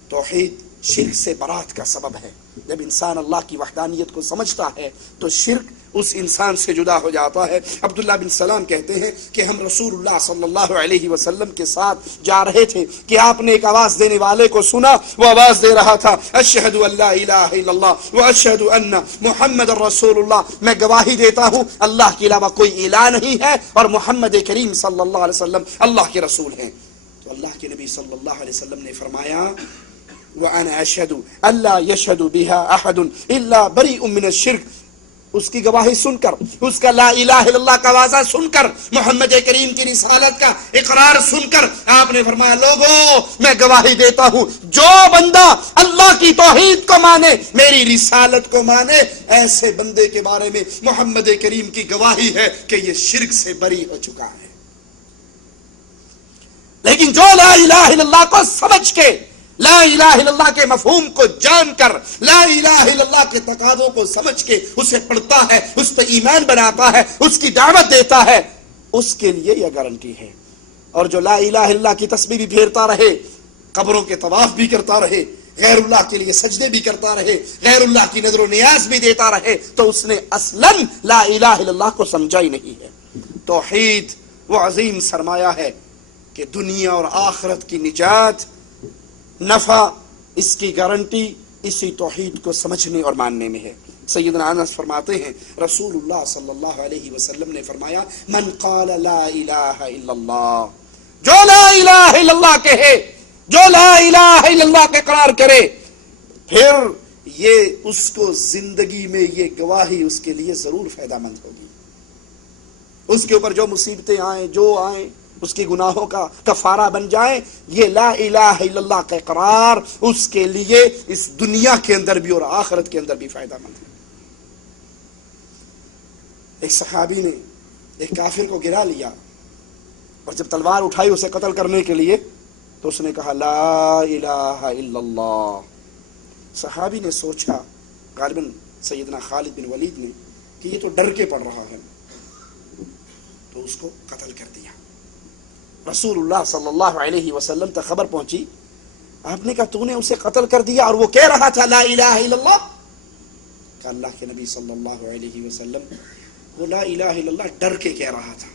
توحید شرک سے برات کا سبب ہے۔ جب انسان اللہ کی وحدانیت کو سمجھتا ہے تو شرک اس انسان سے جدا ہو جاتا ہے۔ عبداللہ بن سلام کہتے ہیں کہ ہم رسول اللہ صلی اللہ علیہ وسلم کے ساتھ جا رہے تھے کہ آپ نے ایک آواز دینے والے کو سنا، وہ آواز دے رہا تھا اشہد ان لا الہ الا اللہ واشہد ان محمد رسول اللہ، میں گواہی دیتا ہوں اللہ کے علاوہ کوئی الہ نہیں ہے اور محمد کریم صلی اللہ علیہ وسلم اللہ کے رسول ہیں۔ تو اللہ کے نبی صلی اللہ علیہ وسلم نے فرمایا وَأَنَا أَشْهَدُ أَلَّا يَشْهَدُ بِهَا أَحَدٌ إِلَّا بَرِيءٌ مِّنَ الشِّرْكِ، اس کی گواہی سن کر، اس کا لا الہ الا اللہ کا واضح سن کر، محمد کریم کی رسالت کا اقرار سن کر آپ نے فرمایا لوگوں میں گواہی دیتا ہوں جو بندہ اللہ کی توحید کو مانے، میری رسالت کو مانے، ایسے بندے کے بارے میں محمد کریم کی گواہی ہے کہ یہ شرک سے بری ہو چکا ہے۔ لیکن جو لا الہ الا اللہ کو سمجھ کے، لا الہ الا اللہ کے مفہوم کو جان کر، لا الہ الا اللہ کے تقاضوں کو سمجھ کے اسے پڑھتا ہے، اس پہ ایمان بناتا ہے، اس کی دعوت دیتا ہے، اس کے لیے یہ گارنٹی ہے۔ اور جو لا الہ الا اللہ کی تسبیح بھی پھیرتا رہے، قبروں کے طواف بھی کرتا رہے، غیر اللہ کے لیے سجدے بھی کرتا رہے، غیر اللہ کی نذر و نیاز بھی دیتا رہے، تو اس نے اصلاً لا الہ الا اللہ کو سمجھا ہی نہیں ہے۔ توحید وہ عظیم سرمایہ ہے کہ دنیا اور آخرت کی نجات، نفع، اس کی گارنٹی اسی توحید کو سمجھنے اور ماننے میں ہے۔ سیدنا انس فرماتے ہیں رسول اللہ صلی اللہ علیہ وسلم نے فرمایا من قال لا الہ الا اللہ، جو لا الہ الا اللہ کہے، جو لا الہ الا اللہ کے اقرار کرے، پھر یہ اس کو زندگی میں یہ گواہی اس کے لیے ضرور فائدہ مند ہوگی. اس کے اوپر جو مصیبتیں آئیں، جو آئیں، اس کی گناہوں کا کفارہ بن جائیں، یہ لا الہ الا اللہ کا اقرار اس کے لیے اس دنیا کے اندر بھی اور آخرت کے اندر بھی فائدہ مند ہے. ایک صحابی نے ایک کافر کو گرا لیا اور جب تلوار اٹھائی اسے قتل کرنے کے لیے تو اس نے کہا لا الہ الا اللہ. صحابی نے سوچا، غالباً سیدنا خالد بن ولید نے، کہ یہ تو ڈر کے پڑ رہا ہے، تو اس کو قتل کر دیا. رسول اللہ صلی اللہ علیہ وسلم تک خبر پہنچی. آپ نے کہا تو نے اسے قتل کر دیا اور وہ کہہ رہا تھا لا الہ الا اللہ. کہ اللہ کے نبی صلی اللہ علیہ وسلم وہ لا الہ الا اللہ ڈر کے کہہ رہا تھا،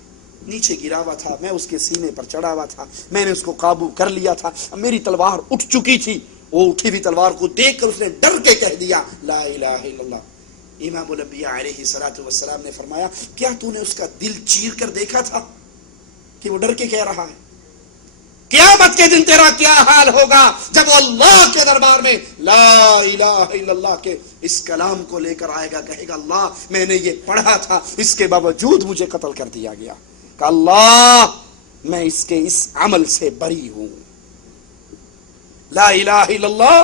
نیچے گرا ہوا تھا، میں اس کے سینے پر چڑھا ہوا تھا، میں نے اس کو قابو کر لیا تھا، میری تلوار اٹھ چکی تھی، وہ اٹھی ہوئی تلوار کو دیکھ کر اس نے ڈر کے کہہ دیا لا الہ الا اللہ. امام الانبیاء علیہ الصلوۃ والسلام نے فرمایا کیا تو نے اس کا دل چیر کر دیکھا تھا کہ وہ ڈر کے کہہ رہا ہے؟ قیامت کے دن تیرا کیا حال ہوگا جب وہ اللہ کے دربار میں لا الہ الا اللہ کے اس کلام کو لے کر آئے گا، کہے گا اللہ میں نے یہ پڑھا تھا، اس کے باوجود مجھے قتل کر دیا گیا، کہ اللہ میں اس کے اس عمل سے بری ہوں. لا الہ الا اللہ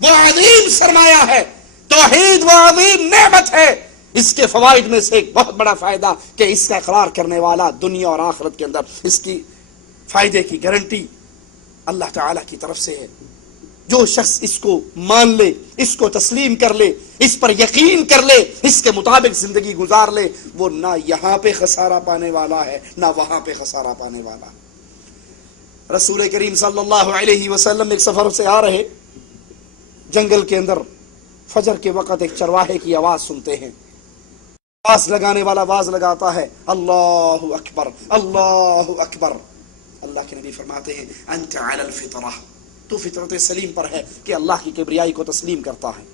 وہ عظیم سرمایہ ہے، توحید وہ عظیم نعمت ہے. اس کے فوائد میں سے ایک بہت بڑا فائدہ کہ اس کا اقرار کرنے والا دنیا اور آخرت کے اندر اس کی فائدے کی گارنٹی اللہ تعالی کی طرف سے ہے. جو شخص اس کو مان لے، اس کو تسلیم کر لے، اس پر یقین کر لے، اس کے مطابق زندگی گزار لے، وہ نہ یہاں پہ خسارہ پانے والا ہے نہ وہاں پہ خسارہ پانے والا. رسول کریم صلی اللہ علیہ وسلم ایک سفر سے آ رہے، جنگل کے اندر فجر کے وقت ایک چرواہے کی آواز سنتے ہیں. آواز لگانے والا آواز لگاتا ہے اللہ اکبر اللہ اکبر. اللہ کے نبی فرماتے ہیں انت علی الفطرہ، تو فطرت سلیم پر ہے کہ اللہ کی کبریائی کو تسلیم کرتا ہے.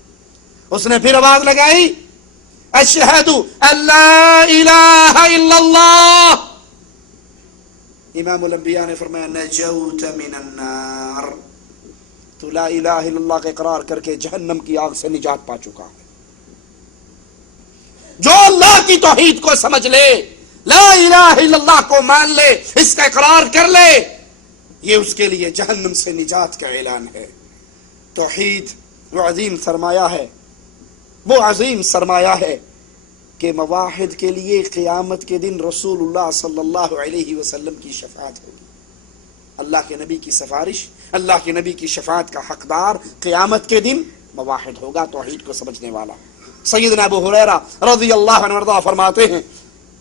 اس نے پھر آواز لگائی اشہد ان لا الہ الا اللہ. امام الانبیاء نے فرمایا نجوت من النار، تو لا الہ الا اللہ کا اقرار کر کے جہنم کی آگ سے نجات پا چکا ہے. جو اللہ کی توحید کو سمجھ لے، لا الہ الا اللہ کو مان لے، اس کا اقرار کر لے، یہ اس کے لیے جہنم سے نجات کا اعلان ہے. توحید وہ عظیم سرمایہ ہے، وہ عظیم سرمایہ ہے کہ مواحد کے لیے قیامت کے دن رسول اللہ صلی اللہ علیہ وسلم کی شفاعت ہوگی. اللہ کے نبی کی سفارش، اللہ کے نبی کی شفاعت کا حقدار قیامت کے دن مواحد ہوگا، توحید کو سمجھنے والا. سیدنا ابو ہریرہ رضی اللہ عنہ وارضاہ فرماتے ہیں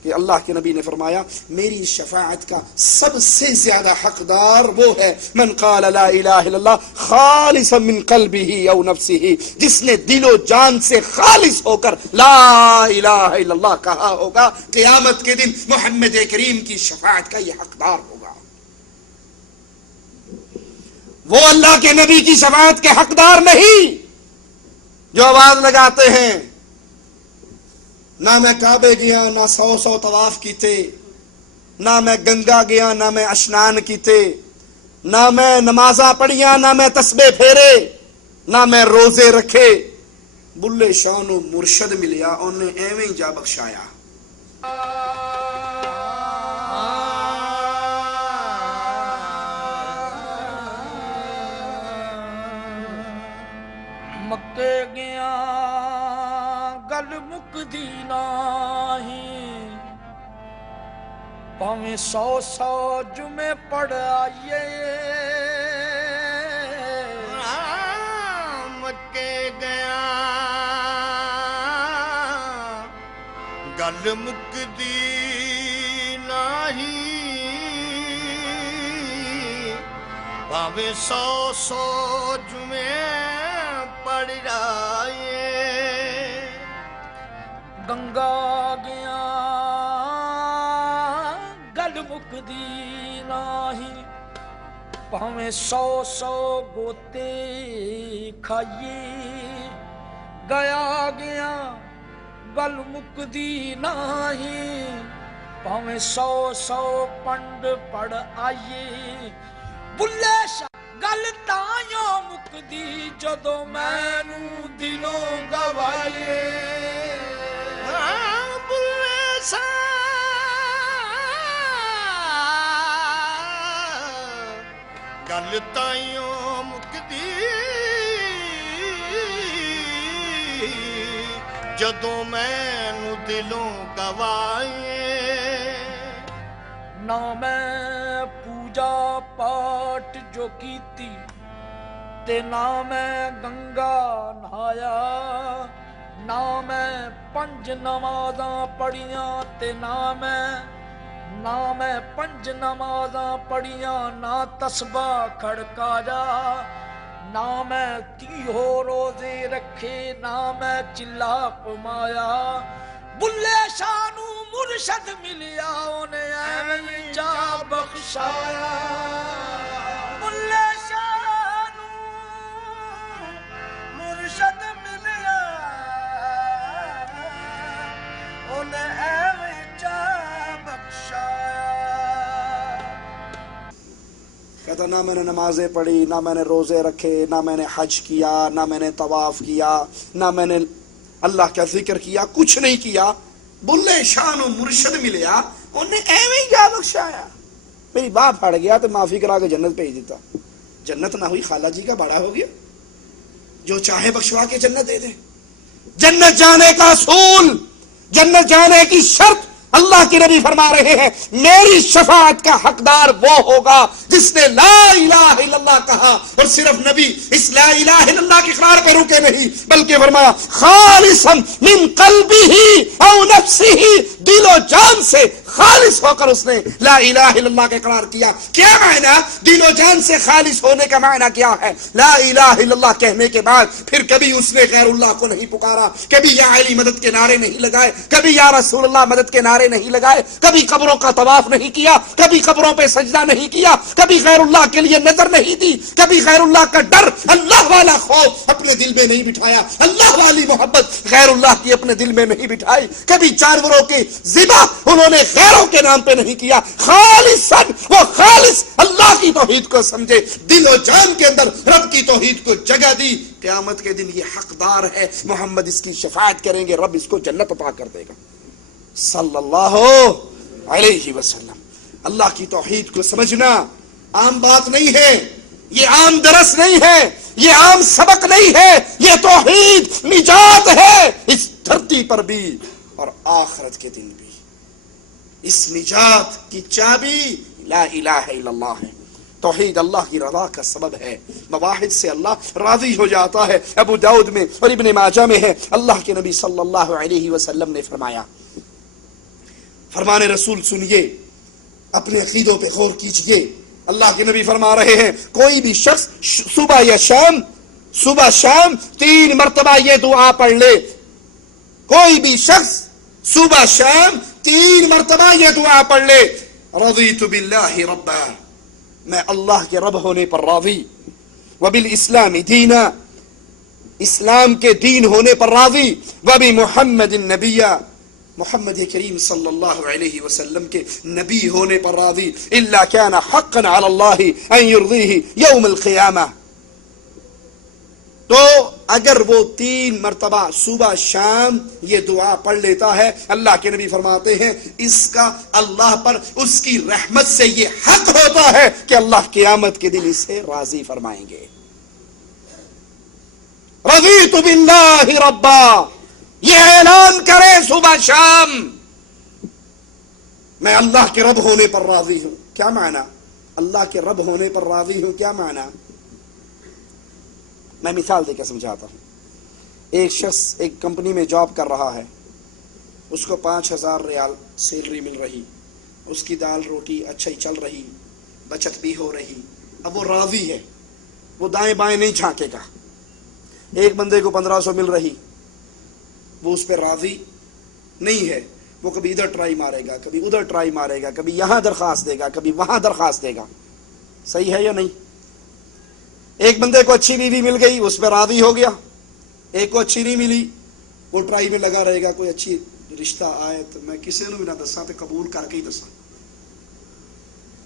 کہ اللہ کے نبی نے فرمایا میری شفاعت کا سب سے زیادہ حقدار وہ ہے من قال لا الہ الا اللہ خالصا من قلبه او نفسه، جس نے دل و جان سے خالص ہو کر لا الہ الا اللہ کہا ہوگا، قیامت کے دن محمد کریم کی شفاعت کا یہ حقدار ہوگا. وہ اللہ کے نبی کی شفاعت کے حقدار نہیں جو آواز لگاتے ہیں نہ میں کعبے گیا نہ 100 طواف کیتے، نہ میں گنگا گیا نہ میں اشنان کیتے، نہ میں نمازاں پڑھیاں نہ میں تسبیح پھیرے، نہ میں روزے رکھے. بلے شاہ نو مرشد ملیا انہیں ایویں ہی جا بخشایا. مکے گیا گل مکدی نہیں، پاویں 100 جمعے پڑھ آئیے. مکے گیا گل مکدی نہیں، پاویں 100 جمعے پڑھ رہے. گنگا گیا گل مکدی نہیں، پاویں 100 گوتے کھائیے. گیا گیا گل مکدی نہیں، پاویں 100 پنڈ پڑھ آئیے. بلے شاہ گل تائیوں مکدی جدوں مینوں دلوں گوائیے بلے شاہ گل تائیوں مکدی جدوں مینوں دلوں گوائیے نہ میں پوجا پاٹ جو کیتی تے نہ میں گنگا نہایا نہ میں 5 نمازاں پڑھیاں تے نہ میں 5 نمازاں پڑھیاں نہ تسبیح کھڑکایا نہ میں 30 روزے رکھے نہ میں چلا کمایا بلے شاہ نو مرشد ملیا انہیں ایویں جا بخشایا بلے شاہ نو مرشد ملیا انہیں ایویں جا بخشایا کہتا نہ میں نے نمازیں پڑھی نہ میں نے روزے رکھے نہ میں نے حج کیا نہ میں نے طواف کیا نہ میں نے اللہ کا ذکر کیا کچھ نہیں کیا بلے شان و مرشد ملیا انہیں ایویں کیا بخشایا میری باپ پھڑ گیا تو معافی کرا کے جنت بھیج دیتا جنت نہ ہوئی خالہ جی کا بڑا ہو گیا جو چاہے بخشوا کے جنت دے دے جنت جانے کا اصول جنت جانے کی شرط اللہ کے نبی فرما رہے ہیں میری شفاعت کا حقدار وہ ہوگا جس نے لا الہ الا اللہ کہا اور صرف نبی اس لا الہ الا اللہ کے اقرار پہ رکے نہیں بلکہ فرمایا خالصا من قلبہ او نفسہ دل و جان سے خالص ہو کر اس نے لا الہ الا اللہ کا اقرار کیا کیا معنی دل و جان سے خالص ہونے کا معنی کیا ہے لا الہ الا اللہ کہنے کے بعد پھر کبھی اس نے غیر اللہ کو نہیں پکارا کبھی یا علی مدد کے نعرے نہیں لگائے کبھی یا رسول اللہ مدد کے نعرے نہیں لگائے کبھی قبروں کا طواف نہیں کیا کبھی قبروں پہ سجدہ نہیں کیا کبھی غیر اللہ کے لیے نظر نہیں دی کبھی غیر اللہ کا ڈر اللہ والا خوف اپنے دل میں نہیں بٹھایا اللہ والی محبت غیر اللہ کی اپنے دل میں نہیں بٹھائی کبھی جانوروں کے ذبح انہوں نے غیروں کے نام پہ نہیں کیا خالصاً وہ خالص اللہ کی توحید کو سمجھے دل و جان کے اندر رب کی توحید کو جگہ دی قیامت کے دن یہ حقدار ہے محمد اس کی شفاعت کریں گے رب اس کو جنت عطا کر دے گا صلی اللہ علیہ وسلم اللہ کی توحید کو سمجھنا عام بات نہیں ہے یہ عام درس نہیں ہے یہ عام سبق نہیں ہے یہ توحید نجات ہے اس دھرتی پر بھی اور آخرت کے دن بھی اس نجات کی چابی لا الہ الا اللہ ہے توحید اللہ کی رضا کا سبب ہے مواحد سے اللہ راضی ہو جاتا ہے ابو داؤد میں اور ابن ماجہ میں ہے اللہ کے نبی صلی اللہ علیہ وسلم نے فرمایا فرمان رسول سنیے اپنے عقیدوں پہ غور کیجئے اللہ کے نبی فرما رہے ہیں کوئی بھی شخص صبح شام 3 مرتبہ یہ دعا پڑھ لے کوئی بھی شخص صبح شام 3 مرتبہ یہ دعا پڑھ لے رضیت باللہ ربا میں اللہ کے رب ہونے پر راضی وبالاسلام دینا اسلام کے دین ہونے پر راضی وبمحمد النبی محمد کریم صلی اللہ علیہ وسلم کے نبی ہونے پر راضی الا كان حقا على اللہ ان يرضيه یوم القیامہ تو اگر وہ 3 مرتبہ صبح شام یہ دعا پڑھ لیتا ہے اللہ کے نبی فرماتے ہیں اس کا اللہ پر اس کی رحمت سے یہ حق ہوتا ہے کہ اللہ قیامت کے دن اسے راضی فرمائیں گے رضیت باللہ ربا یہ اعلان کرے صبح شام میں اللہ کے رب ہونے پر راضی ہوں کیا معنی اللہ کے رب ہونے پر راضی ہوں کیا معنی میں مثال دے کے سمجھاتا ہوں ایک شخص ایک کمپنی میں جاب کر رہا ہے اس کو 5000 ریال سیلری مل رہی اس کی دال روٹی اچھا ہی چل رہی بچت بھی ہو رہی اب وہ راضی ہے وہ دائیں بائیں نہیں جھانکے گا ایک بندے کو 1500 مل رہی وہ اس پہ راضی نہیں ہے وہ کبھی ادھر ٹرائی مارے گا کبھی ادھر ٹرائی مارے گا کبھی یہاں درخواست دے گا کبھی وہاں درخواست دے گا صحیح ہے یا نہیں ایک بندے کو اچھی بیوی مل گئی اس پہ راضی ہو گیا ایک کو اچھی نہیں ملی وہ ٹرائی میں لگا رہے گا کوئی اچھی رشتہ آئے تو میں کسی نے بھی نہ دسا تو قبول کر کے ہی دسا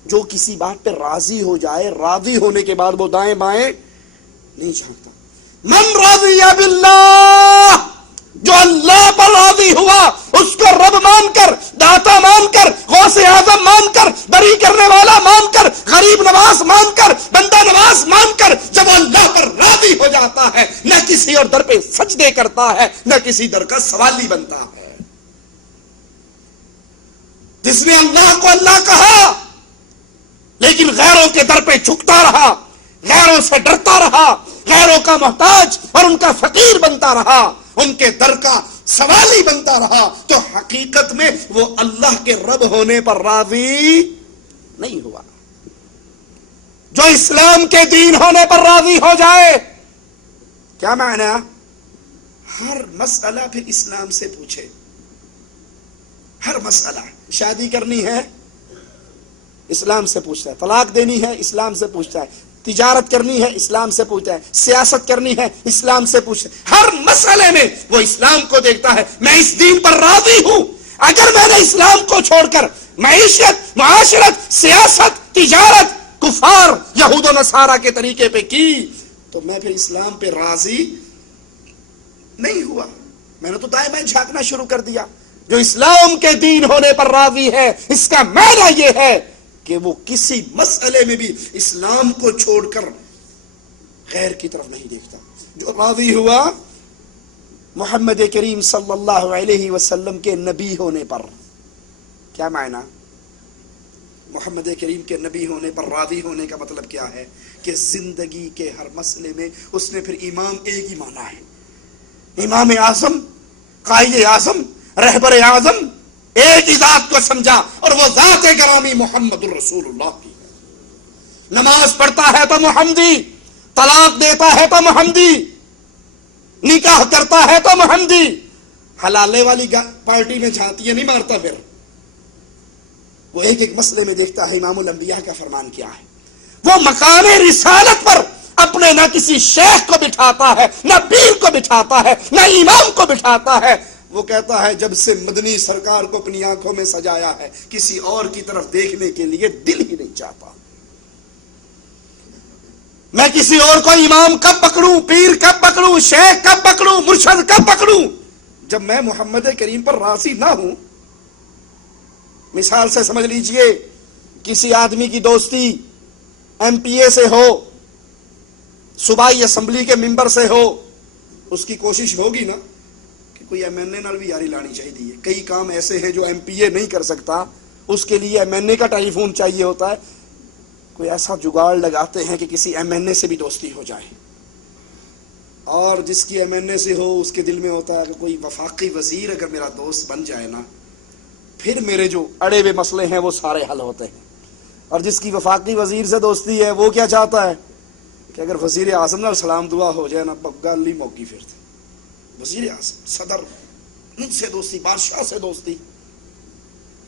جو کسی بات پہ راضی ہو جائے، راضی ہونے کے بعد وہ دائیں بائیں نہیں جھانکتا. من راضی باللہ، جو اللہ پر راضی ہوا، اس کو رب مان کر، داتا مان کر، غوث اعظم مان کر، بری کرنے والا مان کر، غریب نواز مان کر، بندہ نواز مان کر، جب وہ اللہ پر راضی ہو جاتا ہے، نہ کسی اور در پہ سجدے کرتا ہے، نہ کسی در کا سوالی بنتا ہے. جس نے اللہ کو اللہ کہا لیکن غیروں کے در پہ جھکتا رہا، غیروں سے ڈرتا رہا، غیروں کا محتاج اور ان کا فقیر بنتا رہا، ان کے در کا سوالی بنتا رہا، تو حقیقت میں وہ اللہ کے رب ہونے پر راضی نہیں ہوا. جو اسلام کے دین ہونے پر راضی ہو جائے، کیا معنی؟ ہر مسئلہ پھر اسلام سے پوچھے. ہر مسئلہ، شادی کرنی ہے اسلام سے پوچھتا ہے، طلاق دینی ہے اسلام سے پوچھتا ہے، تجارت کرنی ہے اسلام سے پوچھتا ہے، سیاست کرنی ہے اسلام سے پوچھتا ہے. ہر مسئلے میں وہ اسلام کو دیکھتا ہے. میں اس دین پر راضی ہوں. اگر میں نے اسلام کو چھوڑ کر معیشت، معاشرت، سیاست، تجارت کفار یہود و نصارہ کے طریقے پہ کی، تو میں پھر اسلام پہ راضی نہیں ہوا. میں نے تو دائیں بائیں جھانکنا شروع کر دیا. جو اسلام کے دین ہونے پر راضی ہے، اس کا معنی یہ ہے کہ وہ کسی مسئلے میں بھی اسلام کو چھوڑ کر غیر کی طرف نہیں دیکھتا. جو راضی ہوا محمد کریم صلی اللہ علیہ وسلم کے نبی ہونے پر. کیا معنی؟ محمد کریم کے نبی ہونے پر راضی ہونے کا مطلب کیا ہے؟ کہ زندگی کے ہر مسئلے میں اس نے پھر امام ایک ہی مانا ہے. امام اعظم، قائد اعظم، رہبر اعظم، ایک ہی ذات کو سمجھا، اور وہ ذات گرامی محمد الرسول اللہ کی. نماز پڑھتا ہے تو محمدی، طلاق دیتا ہے تو محمدی، نکاح کرتا ہے تو محمدی. حلالے والی پارٹی میں جھانتیاں نہیں مارتا. پھر وہ ایک ایک مسئلے میں دیکھتا ہے امام الانبیاء کا فرمان کیا ہے. وہ مقام رسالت پر اپنے نہ کسی شیخ کو بٹھاتا ہے، نہ پیر کو بٹھاتا ہے، نہ امام کو بٹھاتا ہے. وہ کہتا ہے جب سے مدنی سرکار کو اپنی آنکھوں میں سجایا ہے، کسی اور کی طرف دیکھنے کے لیے دل ہی نہیں چاہتا. میں کسی اور کو امام کب پکڑوں، پیر کب پکڑوں، شیخ کب پکڑوں، مرشد کب پکڑوں، جب میں محمد کریم پر راضی نہ ہوں. مثال سے سمجھ لیجئے، کسی آدمی کی دوستی ایم پی اے سے ہو، صوبائی اسمبلی کے ممبر سے ہو، اس کی کوشش ہوگی نا کہ کوئی ایم این اے نال بھی یاری لانی چاہیے. کئی کام ایسے ہیں جو ایم پی اے نہیں کر سکتا، اس کے لیے ایم این اے کا ٹیلی فون چاہیے ہوتا ہے. کوئی ایسا جگاڑ لگاتے ہیں کہ کسی ایم این اے سے بھی دوستی ہو جائے. اور جس کی ایم این اے سے ہو، اس کے دل میں ہوتا ہے کہ کوئی وفاقی وزیر اگر میرا دوست بن جائے نا، پھر میرے جو اڑے ہوئے مسئلے ہیں وہ سارے حل ہوتے ہیں. اور جس کی وفاقی وزیر سے دوستی ہے، وہ کیا چاہتا ہے کہ اگر وزیر اعظم نال سلام دعا ہو جائے نا، گل ہی موقع پھر وزیر اعظم، صدر، ان سے دوستی، بادشاہ سے دوستی.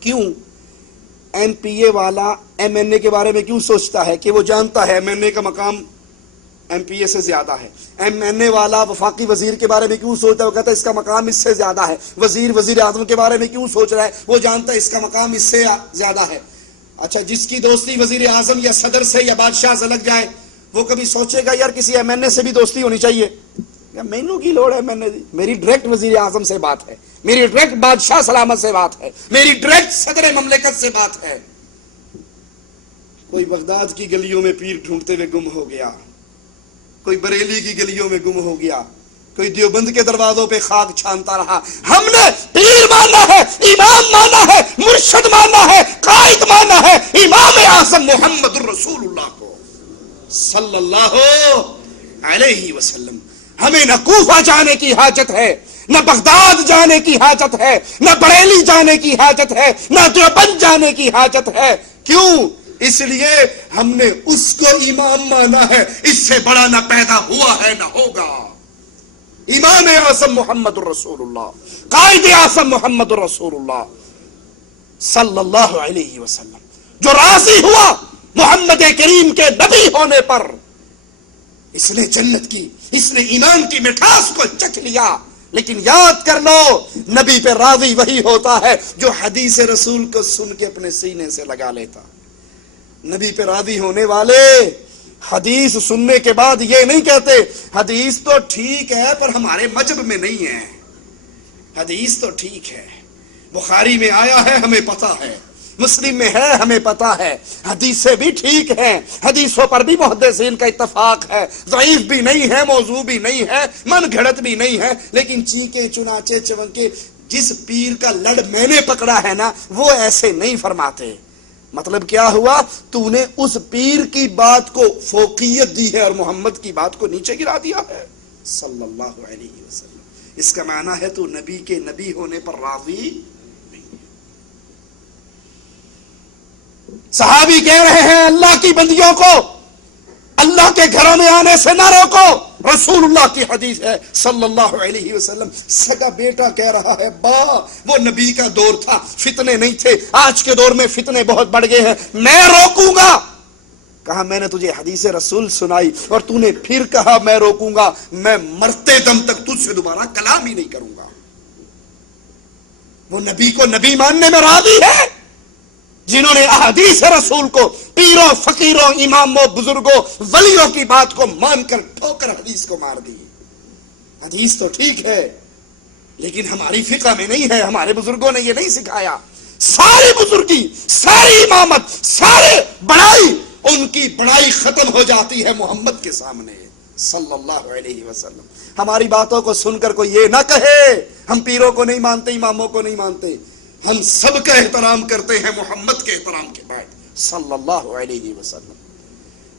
کیوں؟ ایم پی اے والا ایم این اے کے بارے میں کیوں سوچتا ہے؟ کہ وہ جانتا ہے ایم این اے کا مقام ایم پی اے سے زیادہ ہے. ایم این اے والا وفاقی وزیر کے بارے میں کیوں سوچتا ہے؟ وہ کہتا ہے اس کا مقام اس سے زیادہ ہے. وزیر اعظم کے بارے میں کیوں سوچ رہا ہے؟ وہ جانتا ہے اس کا مقام اس سے زیادہ ہے. اچھا، جس کی دوستی وزیر اعظم یا صدر سے یا بادشاہ سے لگ جائے، وہ کبھی سوچے گا یار کسی ایم این اے سے بھی دوستی ہونی چاہیے؟ مینو کی لوڑ ہے ایم این اے دی؟ میری ڈائریکٹ وزیر اعظم سے بات ہے، میری ڈائریکٹ بادشاہ سلامت سے بات ہے، میری ڈائریکٹ صدر مملکت سے بات ہے. کوئی بغداد کی گلیوں میں پیر ڈھونڈتے ہوئے گم ہو گیا، کوئی بریلی کی گلیوں میں گم ہو گیا، کوئی دیوبند کے دروازوں پہ خاک چھانتا رہا. ہم نے پیر مانا ہے، امام مانا ہے، مرشد مانا ہے، قائد مانا ہے امام اعظم محمد الرسول اللہ کو صلی اللہ علیہ وسلم. ہمیں نہ کوفہ جانے کی حاجت ہے، نہ بغداد جانے کی حاجت ہے، نہ بریلی جانے کی حاجت ہے، نہ دیوبند جانے کی حاجت ہے. کیوں؟ اس لیے ہم نے اس کو امام مانا ہے. اس سے بڑا نہ پیدا ہوا ہے نہ ہوگا. امام اعظم محمد الرسول اللہ، قائد اعظم محمد الرسول اللہ صلی اللہ علیہ وسلم. جو راضی ہوا محمد کریم کے نبی ہونے پر، اس نے جنت کی، اس نے ایمان کی مٹھاس کو چکھ لیا. لیکن یاد کر لو، نبی پہ راضی وہی ہوتا ہے جو حدیث رسول کو سن کے اپنے سینے سے لگا لیتا. نبی پہ راضی ہونے والے حدیث سننے کے بعد یہ نہیں کہتے حدیث تو ٹھیک ہے پر ہمارے مذہب میں نہیں ہے. حدیث تو ٹھیک ہے، بخاری میں آیا ہے ہمیں پتا ہے، مسلم میں ہے ہمیں پتا ہے، حدیثیں بھی ٹھیک ہیں، حدیثوں پر بھی محدثین کا اتفاق ہے، ضعیف بھی نہیں ہے، موضوع بھی نہیں ہے، من گھڑت بھی نہیں ہے، لیکن چیکے چنانچے چونکے جس پیر کا لڑ میں نے پکڑا ہے نا وہ ایسے نہیں فرماتے. مطلب کیا ہوا؟ تو نے اس پیر کی بات کو فوقیت دی ہے اور محمد کی بات کو نیچے گرا دیا ہے صلی اللہ علیہ وسلم. اس کا معنی ہے تو نبی کے نبی ہونے پر راضی. صحابی کہہ رہے ہیں اللہ کی بندیوں کو اللہ کے گھروں میں آنے سے نہ روکو. رسول اللہ کی حدیث ہے صلی اللہ علیہ وسلم. سگا بیٹا کہہ رہا ہے با وہ نبی کا دور تھا، فتنے نہیں تھے، آج کے دور میں فتنے بہت بڑھ گئے ہیں، میں روکوں گا. کہا میں نے تجھے حدیث رسول سنائی اور تو نے پھر کہا میں روکوں گا، میں مرتے دم تک تجھ سے دوبارہ کلام ہی نہیں کروں گا. وہ نبی کو نبی ماننے میں راضی ہے جنہوں نے احادیث رسول کو پیروں فقیروں اماموں بزرگوں ولیوں کی بات کو مان کر ٹھوکر حدیث کو مار دی. حدیث تو ٹھیک ہے لیکن ہماری فقہ میں نہیں ہے، ہمارے بزرگوں نے یہ نہیں سکھایا. ساری بزرگی، ساری امامت، سارے بڑائی، ان کی بڑائی ختم ہو جاتی ہے محمد کے سامنے صلی اللہ علیہ وسلم. ہماری باتوں کو سن کر کوئی یہ نہ کہے ہم پیروں کو نہیں مانتے، اماموں کو نہیں مانتے. ہم سب کا احترام کرتے ہیں محمد کے احترام کے بعد صلی اللہ علیہ وسلم.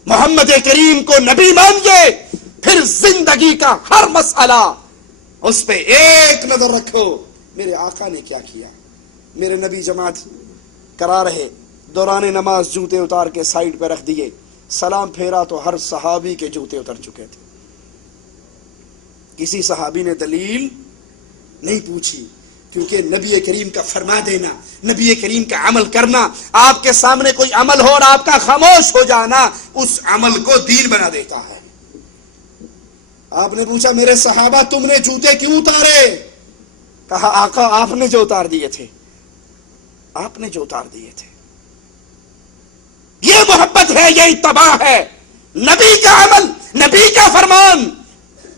محمد کریم کو نبی مانیے، پھر زندگی کا ہر مسئلہ اس پہ ایک نظر رکھو میرے آقا نے کیا کیا. میرے نبی جماعت کرا رہے، دوران نماز جوتے اتار کے سائیڈ پہ رکھ دیے، سلام پھیرا تو ہر صحابی کے جوتے اتر چکے تھے. کسی صحابی نے دلیل نہیں پوچھی، کیونکہ نبی کریم کا فرما دینا، نبی کریم کا عمل کرنا، آپ کے سامنے کوئی عمل ہو اور آپ کا خاموش ہو جانا اس عمل کو دین بنا دیتا ہے. آپ نے پوچھا میرے صحابہ تم نے جوتے کیوں اتارے؟ کہا آقا آپ نے جو اتار دیے تھے، آپ نے جو اتار دیے تھے. یہ محبت ہے، یہ اتباع ہے. نبی کا عمل، نبی کا فرمان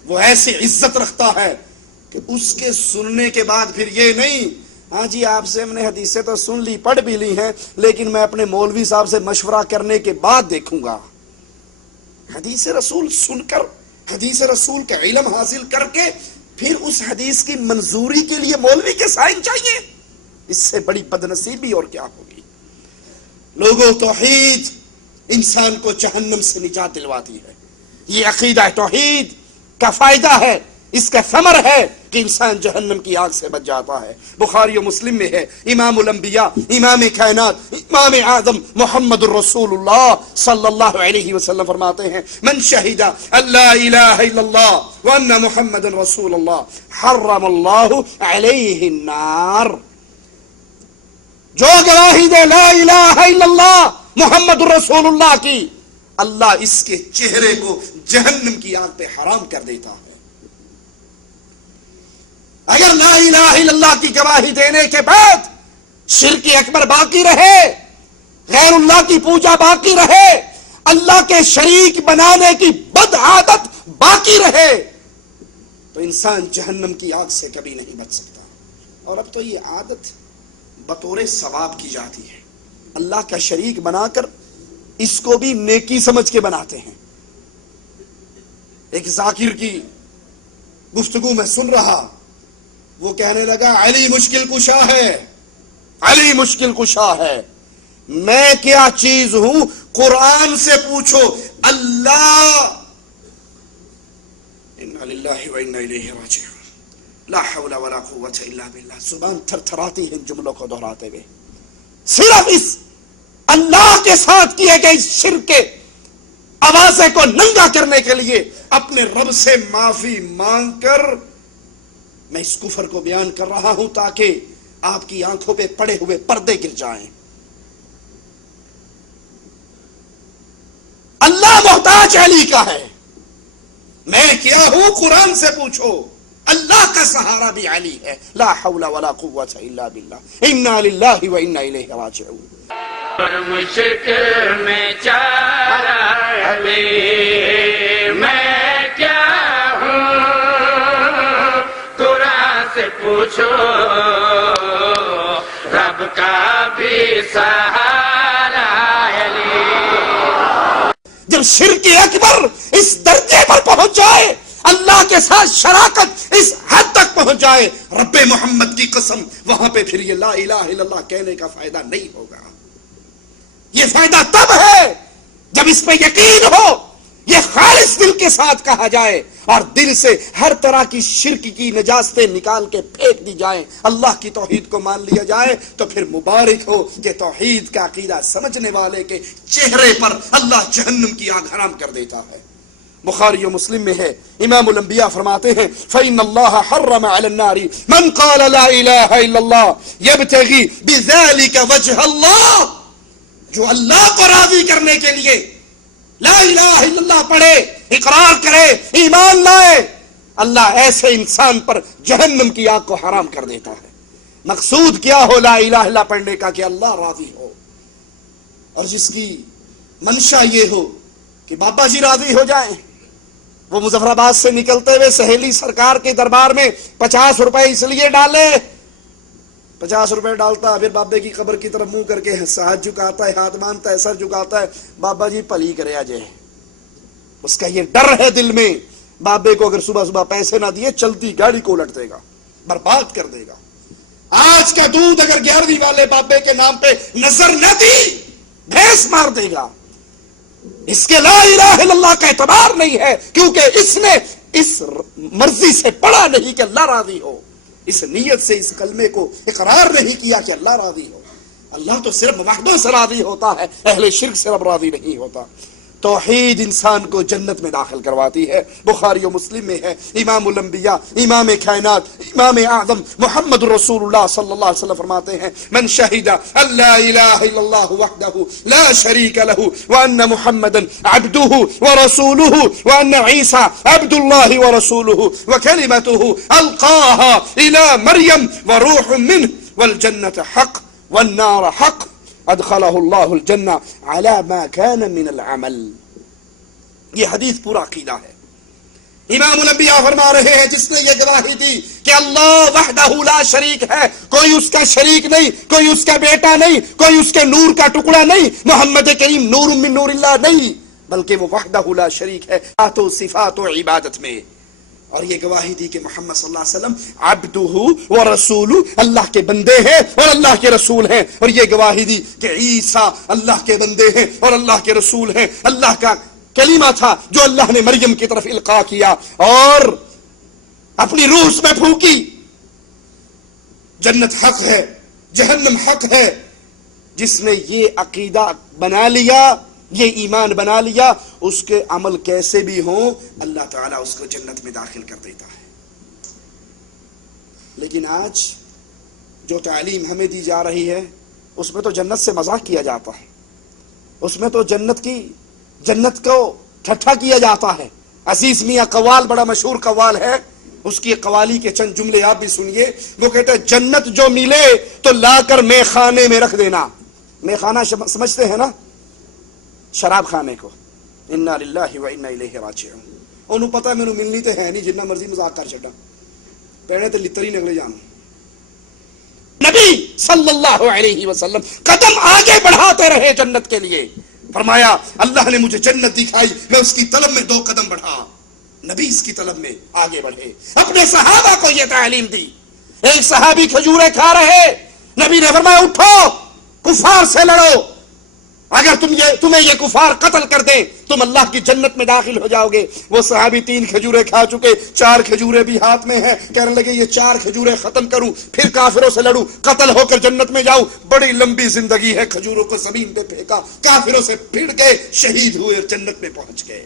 وہ ایسی عزت رکھتا ہے کہ اس کے سننے کے بعد پھر یہ نہیں ہاں جی آپ سے ہم نے حدیثیں تو سن لی، پڑھ بھی لی ہیں، لیکن میں اپنے مولوی صاحب سے مشورہ کرنے کے بعد دیکھوں گا. حدیث رسول سن کر، حدیث رسول کا علم حاصل کر کے پھر اس حدیث کی منظوری کے لیے مولوی کے سائن چاہیے. اس سے بڑی بدنصیبی اور کیا ہوگی. لوگوں توحید انسان کو جہنم سے نجات دلواتی ہے. یہ عقیدہ توحید کا فائدہ ہے، اس کا ثمر ہے کہ انسان جہنم کی آگ سے بچ جاتا ہے. بخاری و مسلم میں ہے، امام الانبیاء، امام کائنات، امام اعظم محمد الرسول اللہ صلی اللہ علیہ وسلم فرماتے ہیں من شہد اللہ الہ الا اللہ وان محمد رسول اللہ حرم اللہ علیہ النار. جو گواہی دے لا الہ الا اللہ محمد الرسول اللہ کی، اللہ اس کے چہرے کو جہنم کی آگ پہ حرام کر دیتا ہے. اگر لا الہ الا اللہ کی گواہی دینے کے بعد شرک اکبر باقی رہے، غیر اللہ کی پوجا باقی رہے، اللہ کے شریک بنانے کی بد عادت باقی رہے، تو انسان جہنم کی آگ سے کبھی نہیں بچ سکتا. اور اب تو یہ عادت بطور ثواب کی جاتی ہے. اللہ کا شریک بنا کر اس کو بھی نیکی سمجھ کے بناتے ہیں. ایک ذاکر کی گفتگو میں سن رہا، وہ کہنے لگا علی مشکل کشا ہے، علی مشکل کشا ہے. میں کیا چیز ہوں؟ قرآن سے پوچھو. اللہ انا للہ و انا الیہ راجعون لا حول ولا قوت الا باللہ. زبان تھر تھراتی ہے ان جملوں کو دہراتے ہوئے. صرف اس اللہ کے ساتھ کیے گئے شرک کے آوازے کو ننگا کرنے کے لیے اپنے رب سے معافی مانگ کر میں اس کفر کو بیان کر رہا ہوں تاکہ آپ کی آنکھوں پہ پڑے ہوئے پردے گر جائیں. اللہ محتاج علی کا ہے. میں کیا ہوں؟ قرآن سے پوچھو. اللہ کا سہارا بھی علی ہے. لا حول ولا قوت الا باللہ. انا للہ و انا الیہ راجعون. مشکل میں چارہ علی میں کیا ہوں قرآن سے پوچھو رب کا بھی سہارا علی. جب شرک اکبر اس درجے پر پہنچ جائے، اللہ کے ساتھ شراکت اس حد تک پہنچ جائے، رب محمد کی قسم وہاں پہ پھر یہ لا الہ الا اللہ کہنے کا فائدہ نہیں ہوگا. یہ فائدہ تب ہے جب اس پہ یقین ہو، یہ خالص دل کے ساتھ کہا جائے اور دل سے ہر طرح کی شرک کی نجاستیں نکال کے پھینک دی جائیں، اللہ کی توحید کو مان لیا جائے، تو پھر مبارک ہو کہ توحید کا عقیدہ سمجھنے والے کے چہرے پر اللہ جہنم کی آگ حرام کر دیتا ہے. بخاری و مسلم میں ہے، امام الانبیاء فرماتے ہیں فَإِنَّ اللَّهَ حَرَّمَ عَلَى النَّارِ مَنْ قَالَ لَا إِلَهَ إِلَّا اللَّهُ يَبْتَغِي بِذَلِكَ وَجْهَ اللَّهِ، جو اللہ کو راضی کرنے کے لیے لا الہ الا اللہ پڑھے، اقرار کرے، ایمان لائے، اللہ ایسے انسان پر جہنم کی آگ کو حرام کر دیتا ہے. مقصود کیا ہو لا الہ الا پڑھنے کا؟ کہ اللہ راضی ہو، اور جس کی منشا یہ ہو کہ بابا جی راضی ہو جائیں. وہ مظفر آباد سے نکلتے ہوئے سہیلی سرکار کے دربار میں 50 روپے اس لیے ڈالے، 50 روپے ڈالتا، پھر بابے کی قبر کی طرف منہ کر کے ہاتھ جھکاتا ہے، ہاتھ مانتا ہے، سر جھکاتا ہے، بابا جی پلی کرے آجے. اس کا یہ ڈر ہے دل میں، بابے کو اگر صبح صبح پیسے نہ دیے چلتی گاڑی کو الٹ دے گا، برباد کر دے گا. آج کا دودھ اگر 11ویں والے بابے کے نام پہ نظر نہ دی بھینس مار دے گا. اس کے لا الہ الا اللہ کا اعتبار نہیں ہے، کیونکہ اس نے اس مرضی سے پڑھا نہیں کہ اللہ راضی ہو، اس نیت سے اس کلمے کو اقرار نہیں کیا کہ اللہ راضی ہو. اللہ تو صرف وحدہ سے راضی ہوتا ہے، اہل شرک سے رب راضی نہیں ہوتا. توحید انسان کو جنت میں داخل کرواتی ہے. بخاری و مسلم میں ہے، امام الانبیاء، امام کائنات، امام اعظم محمد رسول اللہ صلی اللہ علیہ وسلم فرماتے ہیں من شہد ان لا الہ الا اللہ وحدہ لا شریک لہ وان محمدا عبدہ ورسولہ وان عیسی عبد اللہ ورسولہ وکلمتہ القاها الى مریم وروح منہ والجنة حق والنار حق ادخلہ اللہ الجنہ علی ما کان من العمل. یہ حدیث پورا عقیدہ ہے. امام الانبیاء فرما رہے ہیں جس نے یہ گواہی دی کہ اللہ وحدہ لا شریک ہے، کوئی اس کا شریک نہیں، کوئی اس کا بیٹا نہیں، کوئی اس کے نور کا ٹکڑا نہیں، محمد کریم نور من نور اللہ نہیں، بلکہ وہ وحدہ لا شریک ہے ذات و صفات و عبادت میں. اور یہ گواہی دی کہ محمد صلی اللہ علیہ وسلم عبدہ و رسول، اللہ کے بندے ہیں اور اللہ کے رسول ہیں. اور یہ گواہی دی کہ عیسیٰ اللہ کے بندے ہیں اور اللہ کے رسول ہیں، اللہ کا کلمہ تھا جو اللہ نے مریم کی طرف القاء کیا اور اپنی روح اس میں پھونکی. جنت حق ہے، جہنم حق ہے. جس نے یہ عقیدہ بنا لیا، یہ ایمان بنا لیا، اس کے عمل کیسے بھی ہوں اللہ تعالیٰ اس کو جنت میں داخل کر دیتا ہے. لیکن آج جو تعلیم ہمیں دی جا رہی ہے اس میں تو جنت سے مذاق کیا جاتا ہے، اس میں تو جنت کو ٹھٹھا کیا جاتا ہے. عزیز میاں قوال بڑا مشہور قوال ہے، اس کی قوالی کے چند جملے آپ بھی سنیے. وہ کہتے ہیں جنت جو ملے تو لا کر میں خانے میں رکھ دینا. میں خانہ سمجھتے ہیں نا شراب خانے کو. انا للہ و انا الیہ راجعون. انہوں پتہ مینوں ملنی تے ہے نہیں، جنہ مرضی مذاق کر چھڈا، پیڑے تے لتری نکلے جان. نبی صلی اللہ علیہ وسلم قدم آگے بڑھاتے رہے جنت کے لیے. فرمایا اللہ نے مجھے جنت دکھائی، میں اس کی طلب میں 2 قدم بڑھا. نبی اس کی طلب میں آگے بڑھے، اپنے صحابہ کو یہ تعلیم دی. ایک صحابی کھجوریں کھا رہے، نبی نے فرمایا اٹھو کفار سے لڑو، اگر تمہیں یہ کفار قتل کر دیں تم اللہ کی جنت میں داخل ہو جاؤ گے. وہ صحابی 3 کھجوریں کھا چکے، 4 کھجوریں بھی ہاتھ میں ہیں، کہنے لگے یہ 4 کھجوریں ختم کروں پھر کافروں سے لڑوں، قتل ہو کر جنت میں جاؤں. بڑی لمبی زندگی ہے. کھجوروں کو زمین پہ پھینکا، کافروں سے پھڑ گئے، شہید ہوئے، جنت میں پہنچ گئے.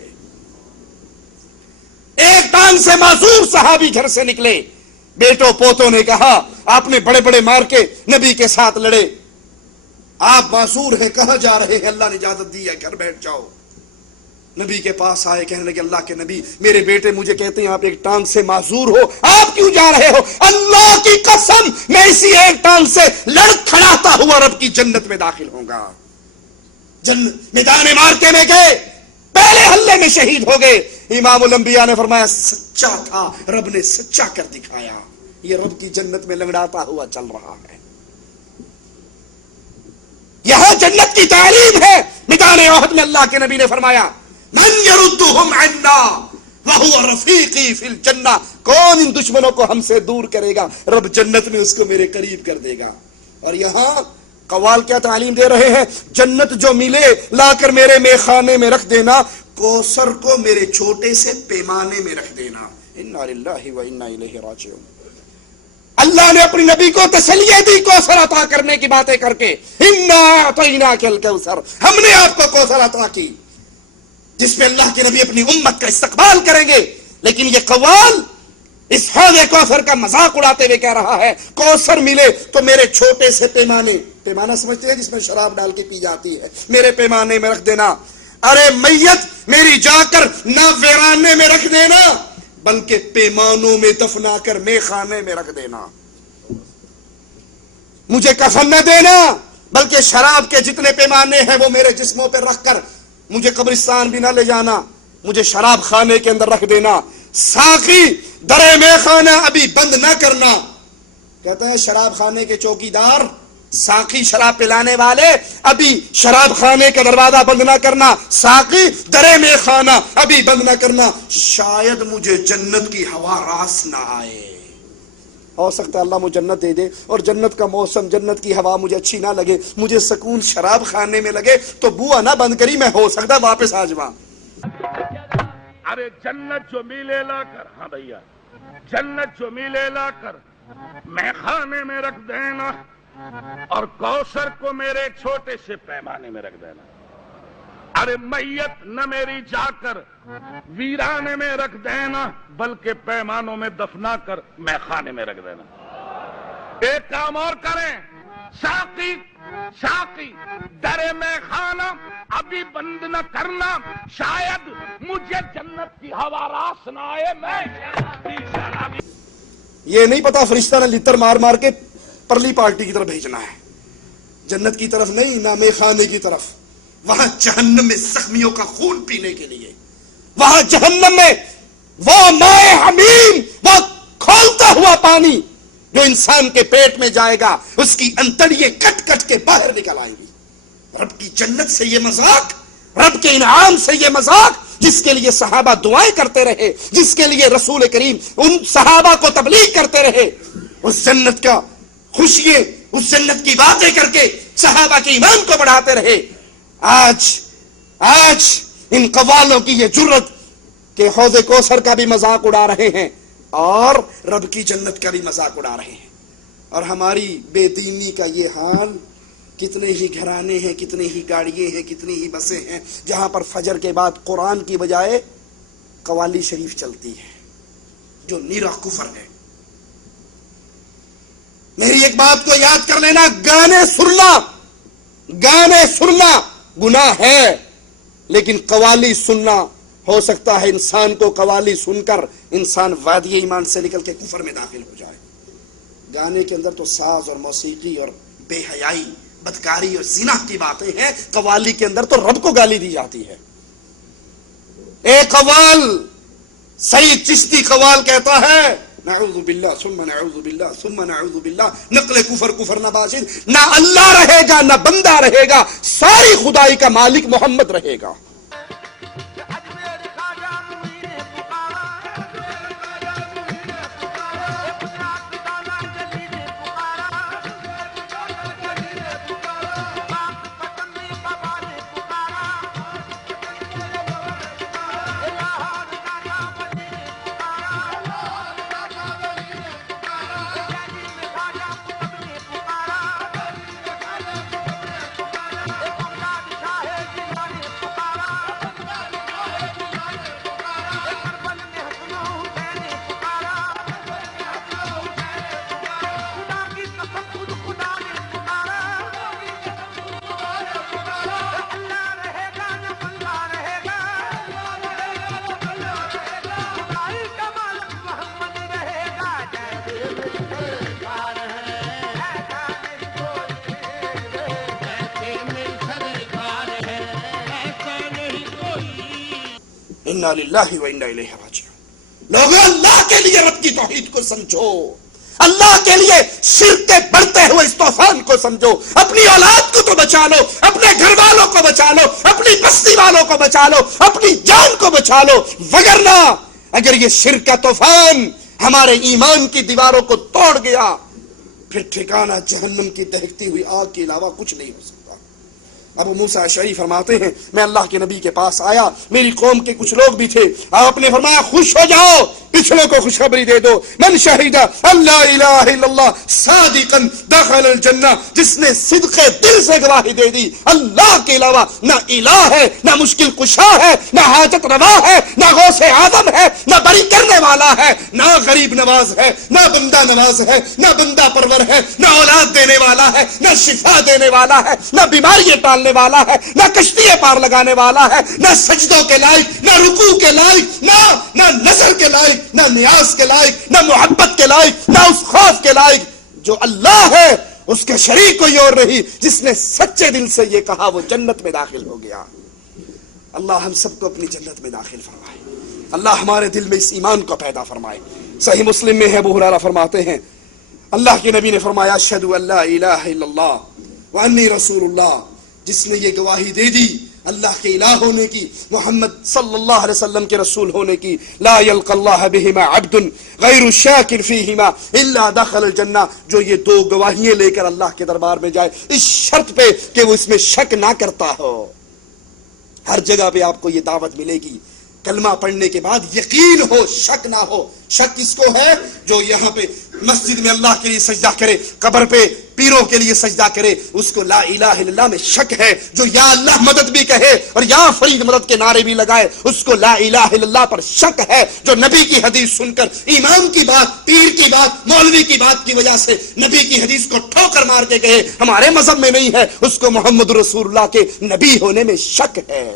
ایک ٹانگ سے معذور صحابی گھر سے نکلے، بیٹوں پوتوں نے کہا آپ نے بڑے بڑے مار کے نبی کے ساتھ لڑے، آپ معذور ہیں، کہاں جا رہے ہیں؟ اللہ نے اجازت دی ہے گھر بیٹھ جاؤ. نبی کے پاس آئے، کہنے لگے اللہ کے نبی میرے بیٹے مجھے کہتے ہیں آپ ایک ٹانگ سے معذور ہو، آپ کیوں جا رہے ہو؟ اللہ کی قسم میں اسی ایک ٹانگ سے لڑ کھڑاتا ہوا رب کی جنت میں داخل ہوں گا. میدان مارکے میں گئے، پہلے حملے میں شہید ہو گئے. امام الانبیاء نے فرمایا سچا تھا، رب نے سچا کر دکھایا. یہ رب کی جنت میں لنگڑاتا ہوا چل رہا ہے. یہاں جنت کی تعلیم ہے. میدان احد میں اللہ کے نبی نے فرمایا من یردہم عنا وہو رفیقی فی الجنہ، کون ان دشمنوں کو ہم سے دور کرے گا، رب جنت میں اس کو میرے قریب کر دے گا. اور یہاں قوال کیا تعلیم دے رہے ہیں، جنت جو ملے لا کر میرے میخانے میں رکھ دینا، کوثر کو میرے چھوٹے سے پیمانے میں رکھ دینا. انا للہ و انا الیہ راجعون. اللہ نے اپنی نبی کو تسلیہ دی کوثر عطا کرنے کی باتیں کر کے، انا اعطیناک الکوثر، ہم نے آپ کو کوثر عطا کی، جس میں اللہ کے نبی اپنی امت کا استقبال کریں گے. لیکن یہ قوال اس حوض کوثر کا مذاق اڑاتے ہوئے کہہ رہا ہے کوثر ملے تو میرے چھوٹے سے پیمانے، پیمانہ سمجھتے ہیں جس میں شراب ڈال کے پی جاتی ہے، میرے پیمانے میں رکھ دینا. ارے میت میری جا کر نہ ویرانے میں رکھ دینا بلکہ پیمانوں میں دفنا کر میخانے میں رکھ دینا. مجھے کفن نہ دینا بلکہ شراب کے جتنے پیمانے ہیں وہ میرے جسموں پہ رکھ کر مجھے قبرستان بھی نہ لے جانا، مجھے شراب خانے کے اندر رکھ دینا. ساقی درے میں خانہ ابھی بند نہ کرنا. کہتے ہیں شراب خانے کے چوکیدار، ساقی شراب پلانے والے، ابھی شراب خانے کا دروازہ بند نہ کرنا، ساقی درے میں خانہ ابھی بند نہ کرنا، شاید مجھے جنت کی ہوا راس نہ آئے. ہو سکتا ہے اللہ مجھے جنت دے دے اور جنت کا موسم، جنت کی ہوا مجھے اچھی نہ لگے، مجھے سکون شراب خانے میں لگے تو بوا نہ بند کری، میں ہو سکتا واپس آ جاؤں. ارے جنت جو ملے لا کر، ہاں بھیا، جنت جو ملے لا کر میں خانے میں رکھ دینا اور کوثر کو میرے چھوٹے سے پیمانے میں رکھ دینا. ارے میت نہ میری جا کر ویرانے میں رکھ دینا بلکہ پیمانوں میں دفنا کر میں خانے میں رکھ دینا. ایک کام اور کریں، ساقی درے میں خانہ ابھی بند نہ کرنا، شاید مجھے جنت کی ہوا راس نہ آئے. میں یہ نہیں پتا فرشتہ نے لتر مار مار کے پرلی پارٹی کی طرف بھیجنا ہے، جنت کی طرف نہیں، نہ میخانے کی طرف. وہاں جہنم میں زخمیوں کا خون پینے کے لیے، وہاں جہنم میں وہ مائے حمیم، وہ کھولتا ہوا پانی جو انسان کے پیٹ میں جائے گا، اس کی انتڑیاں کٹ کٹ کے باہر نکل آئیں گی. رب کی جنت سے یہ مذاق، رب کے انعام سے یہ مذاق، جس کے لیے صحابہ دعائیں کرتے رہے، جس کے لیے رسول کریم ان صحابہ کو تبلیغ کرتے رہے، اس جنت کا خوشیاں، اس جنت کی باتیں کر کے صحابہ کے ایمان کو بڑھاتے رہے. آج ان قوالوں کی یہ جرت کہ حوض کوثر کا بھی مذاق اڑا رہے ہیں اور رب کی جنت کا بھی مذاق اڑا رہے ہیں. اور ہماری بے دینی کا یہ حال، کتنے ہی گھرانے ہیں، کتنی ہی گاڑیاں ہیں، کتنی ہی بسیں ہیں جہاں پر فجر کے بعد قرآن کی بجائے قوالی شریف چلتی ہے جو نیرا کفر ہے. میری ایک بات کو یاد کر لینا، گانے سننا گناہ ہے، لیکن قوالی سننا، ہو سکتا ہے انسان کو قوالی سن کر انسان وادی ایمان سے نکل کے کفر میں داخل ہو جائے. گانے کے اندر تو ساز اور موسیقی اور بے حیائی، بدکاری اور زنا کی باتیں ہیں، قوالی کے اندر تو رب کو گالی دی جاتی ہے. ایک قوال سید چشتی قوال کہتا ہے نعوذ باللہ ثم نعوذ باللہ ثم نعوذ باللہ، نقل کفر نہ باشد، نہ اللہ رہے گا نہ بندہ رہے گا، ساری خدائی کا مالک محمد رہے گا. انا للہ و انا الیہ راجعون۔ لوگوں اللہ کے لیے رب کی توحید کو سمجھو، اللہ کے لیے شرک کے بڑھتے ہوئے اس طوفان کو سمجھو، اپنی اولاد کو تو بچا لو، اپنے گھر والوں کو بچا لو، اپنی بستی والوں کو بچا لو، اپنی جان کو بچا لو، وگرنہ اگر یہ شرک کا طوفان ہمارے ایمان کی دیواروں کو توڑ گیا پھر ٹھکانہ جہنم کی دہکتی ہوئی آگ کے علاوہ کچھ نہیں ہو سکتا۔ ابو موسیٰ اشعری فرماتے ہیں میں اللہ کے نبی کے پاس آیا، میری قوم کے کچھ لوگ بھی تھے، آپ نے فرمایا خوش ہو جاؤ، پچھلوں کو خوشخبری دے دو، من شہید اللہ الہ الا اللہ صادقا دخل الجنہ، جس نے صدق دل سے گواہی دے دی اللہ کے علاوہ نہ الہ ہے، نہ مشکل کشا ہے، نہ حاجت روا ہے، نہ غوث اعظم ہے، نہ بری کرنے والا ہے، نہ غریب نواز ہے، نہ بندہ نواز ہے، نہ بندہ پرور ہے، نہ اولاد دینے والا ہے، نہ شفا دینے والا ہے، نہ بیماریاں ٹالنے والا ہے، نہ کشتی پار لگانے والا ہے، نہ سجدوں کے لائق، نہ رکوع کے لائق، نہ نظر کے لائق، نہ نیاز کے لائق، نہ محبت کے لائق، نہ اس خوف کے لائق جو اللہ ہے، اس کے شریک کوئی اور نہیں۔ جس نے سچے دل سے یہ کہا وہ جنت میں داخل ہو گیا۔ اللہ ہم سب کو اپنی جنت میں داخل فرمائے، اللہ ہمارے دل میں اس ایمان کو پیدا فرمائے۔ صحیح مسلم میں ہے ابو ہریرہ فرماتے ہیں اللہ کے نبی نے فرمایا اشہد ان لا الہ الا اللہ وانی رسول اللہ، جس نے یہ گواہی دے دی اللہ کے الہ ہونے کی، محمد صلی اللہ علیہ وسلم کے رسول ہونے کی، لا یلقى اللہ بہما عبد غیر شاکر فیہما الا دخل الجنہ، جو یہ دو گواہیاں لے کر اللہ کے دربار میں جائے اس شرط پہ کہ وہ اس میں شک نہ کرتا ہو۔ ہر جگہ پہ آپ کو یہ دعوت ملے گی، کلمہ پڑھنے کے بعد یقین ہو، شک نہ ہو۔ شک کس کو ہے؟ جو یہاں پہ مسجد میں اللہ کے لیے سجدہ کرے، قبر پہ پیروں کے لیے سجدہ کرے، اس کو لا الہ الا اللہ میں شک ہے۔ جو یا اللہ مدد بھی کہے اور یا فرید مدد کے نعرے بھی لگائے، اس کو لا الہ الا اللہ پر شک ہے۔ جو نبی کی حدیث سن کر امام کی بات، پیر کی بات، مولوی کی بات کی وجہ سے نبی کی حدیث کو ٹھوکر مار کے کہے ہمارے مذہب میں نہیں ہے، اس کو محمد رسول اللہ کے نبی ہونے میں شک ہے۔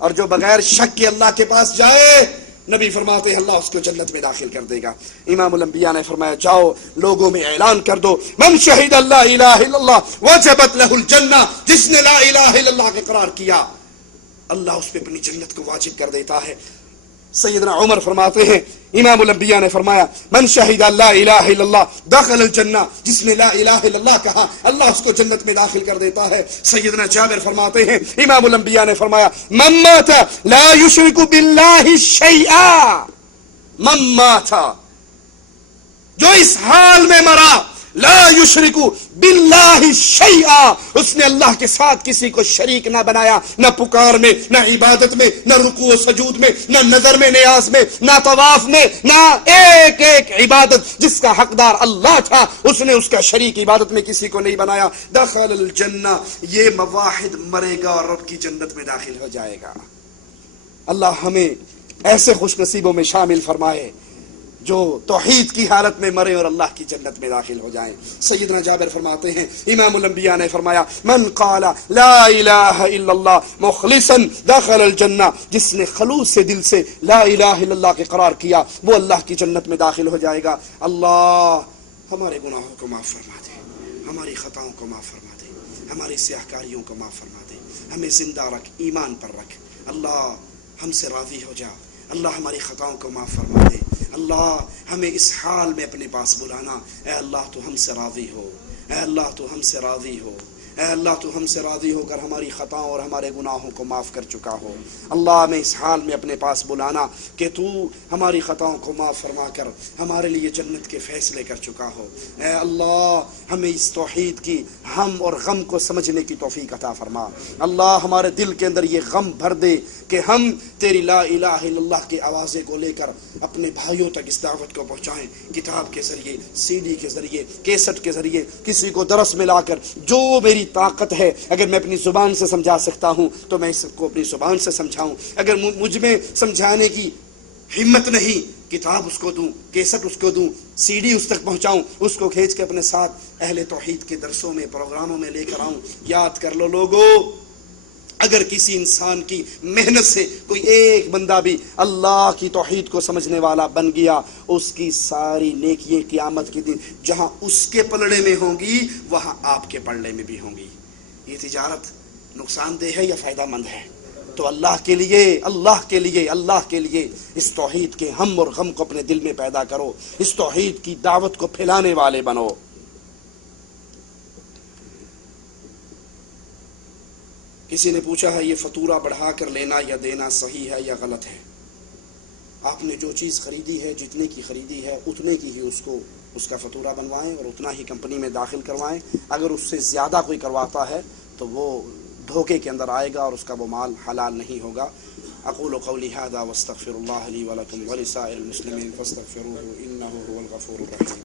اور جو بغیر شک کے اللہ کے پاس جائے، نبی فرماتے ہیں اللہ اس کو جنت میں داخل کر دے گا۔ امام الانبیاء نے فرمایا جاؤ لوگوں میں اعلان کر دو من شہید اللہ الہ الا اللہ وجبت لہ الجنہ، جس نے لا الہ الا اللہ کا اقرار کیا اللہ اس پہ اپنی جنت کو واجب کر دیتا ہے۔ سیدنا عمر فرماتے ہیں امام الانبیاء نے فرمایا من شہید لا الہ الا اللہ دخل الجنہ، جس نے لا الہ الا اللہ کہا اللہ اس کو جنت میں داخل کر دیتا ہے۔ سیدنا جابر فرماتے ہیں امام الانبیاء نے فرمایا من مات لا یشرک باللہ شیئا، من مات، جو اس حال میں مرا لا یشرک باللہ شیئا، اس نے اللہ کے ساتھ کسی کو شریک نہ بنایا، نہ پکار میں، نہ عبادت میں، نہ رکوع و سجود میں، نہ نظر میں، نیاز میں، نہ طواف میں، نہ ایک ایک عبادت جس کا حقدار اللہ تھا اس نے اس کا شریک عبادت میں کسی کو نہیں بنایا، دخل الجنہ، یہ موحد مرے گا اور رب کی جنت میں داخل ہو جائے گا۔ اللہ ہمیں ایسے خوش نصیبوں میں شامل فرمائے جو توحید کی حالت میں مرے اور اللہ کی جنت میں داخل ہو جائیں۔ سیدنا جابر فرماتے ہیں امام الانبیاء نے فرمایا من قال لا الہ الا اللہ مخلصا دخل الجنہ، جس نے خلوص سے دل سے لا الہ الا اللہ کے قرار کیا وہ اللہ کی جنت میں داخل ہو جائے گا۔ اللہ ہمارے گناہوں کو معاف فرما دے، ہماری خطاؤں کو معاف فرما دے، ہماری سیاہ کاریوں کو معاف فرما دے، ہمیں زندہ رکھ، ایمان پر رکھ۔ اللہ ہم سے راضی ہو جا، اللہ ہماری خطاؤں کو معاف فرما دے۔ اللہ ہمیں اس حال میں اپنے پاس بلانا، اے اللہ تو ہم سے راضی ہو، اے اللہ تو ہم سے راضی ہو، اے اللہ تو ہم سے راضی ہو کر ہماری خطاؤں اور ہمارے گناہوں کو معاف کر چکا ہو۔ اللہ ہمیں اس حال میں اپنے پاس بلانا کہ تو ہماری خطاؤں کو معاف فرما کر ہمارے لیے جنت کے فیصلے کر چکا ہو۔ اے اللہ ہمیں اس توحید کی ہم اور غم کو سمجھنے کی توفیق عطا فرما۔ اللہ ہمارے دل کے اندر یہ غم بھر دے کہ ہم تیری لا الہ الا اللہ کی آوازیں کو لے کر اپنے بھائیوں تک اس دعوت کو پہنچائیں، کتاب کے ذریعے، سی ڈی کے ذریعے، کیسٹ کے ذریعے، کسی کو درس میں لا کر۔ جو میری طاقت ہے اگر میں اپنی زبان سے سمجھا سکتا ہوں تو میں اس کو اپنی زبان سے سمجھاؤں، اگر مجھ میں سمجھانے کی ہمت نہیں کتاب اس کو دوں، کیسٹ اس کو دوں، سی ڈی اس تک پہنچاؤں، اس کو کھینچ کے اپنے ساتھ اہل توحید کے درسوں میں، پروگراموں میں لے کر آؤں۔ یاد کر لو لوگو، اگر کسی انسان کی محنت سے کوئی ایک بندہ بھی اللہ کی توحید کو سمجھنے والا بن گیا، اس کی ساری نیکیاں قیامت کے دن جہاں اس کے پلڑے میں ہوں گی وہاں آپ کے پلڑے میں بھی ہوں گی۔ یہ تجارت نقصان دہ ہے یا فائدہ مند ہے؟ تو اللہ کے لیے اللہ کے لیے اللہ کے لیے اس توحید کے ہم اور غم کو اپنے دل میں پیدا کرو، اس توحید کی دعوت کو پھیلانے والے بنو۔ کسی نے پوچھا ہے یہ فاتورہ بڑھا کر لینا یا دینا صحیح ہے یا غلط ہے؟ آپ نے جو چیز خریدی ہے، جتنے کی خریدی ہے اتنے کی ہی اس کا فاتورہ بنوائیں اور اتنا ہی کمپنی میں داخل کروائیں۔ اگر اس سے زیادہ کوئی کرواتا ہے تو وہ دھوکے کے اندر آئے گا اور اس کا وہ مال حلال نہیں ہوگا۔ اقول قولی ھذا واستغفر اللہ لی ولکم ولسائر المسلمین فاستغفروہ انہ هو الغفور الرحیم۔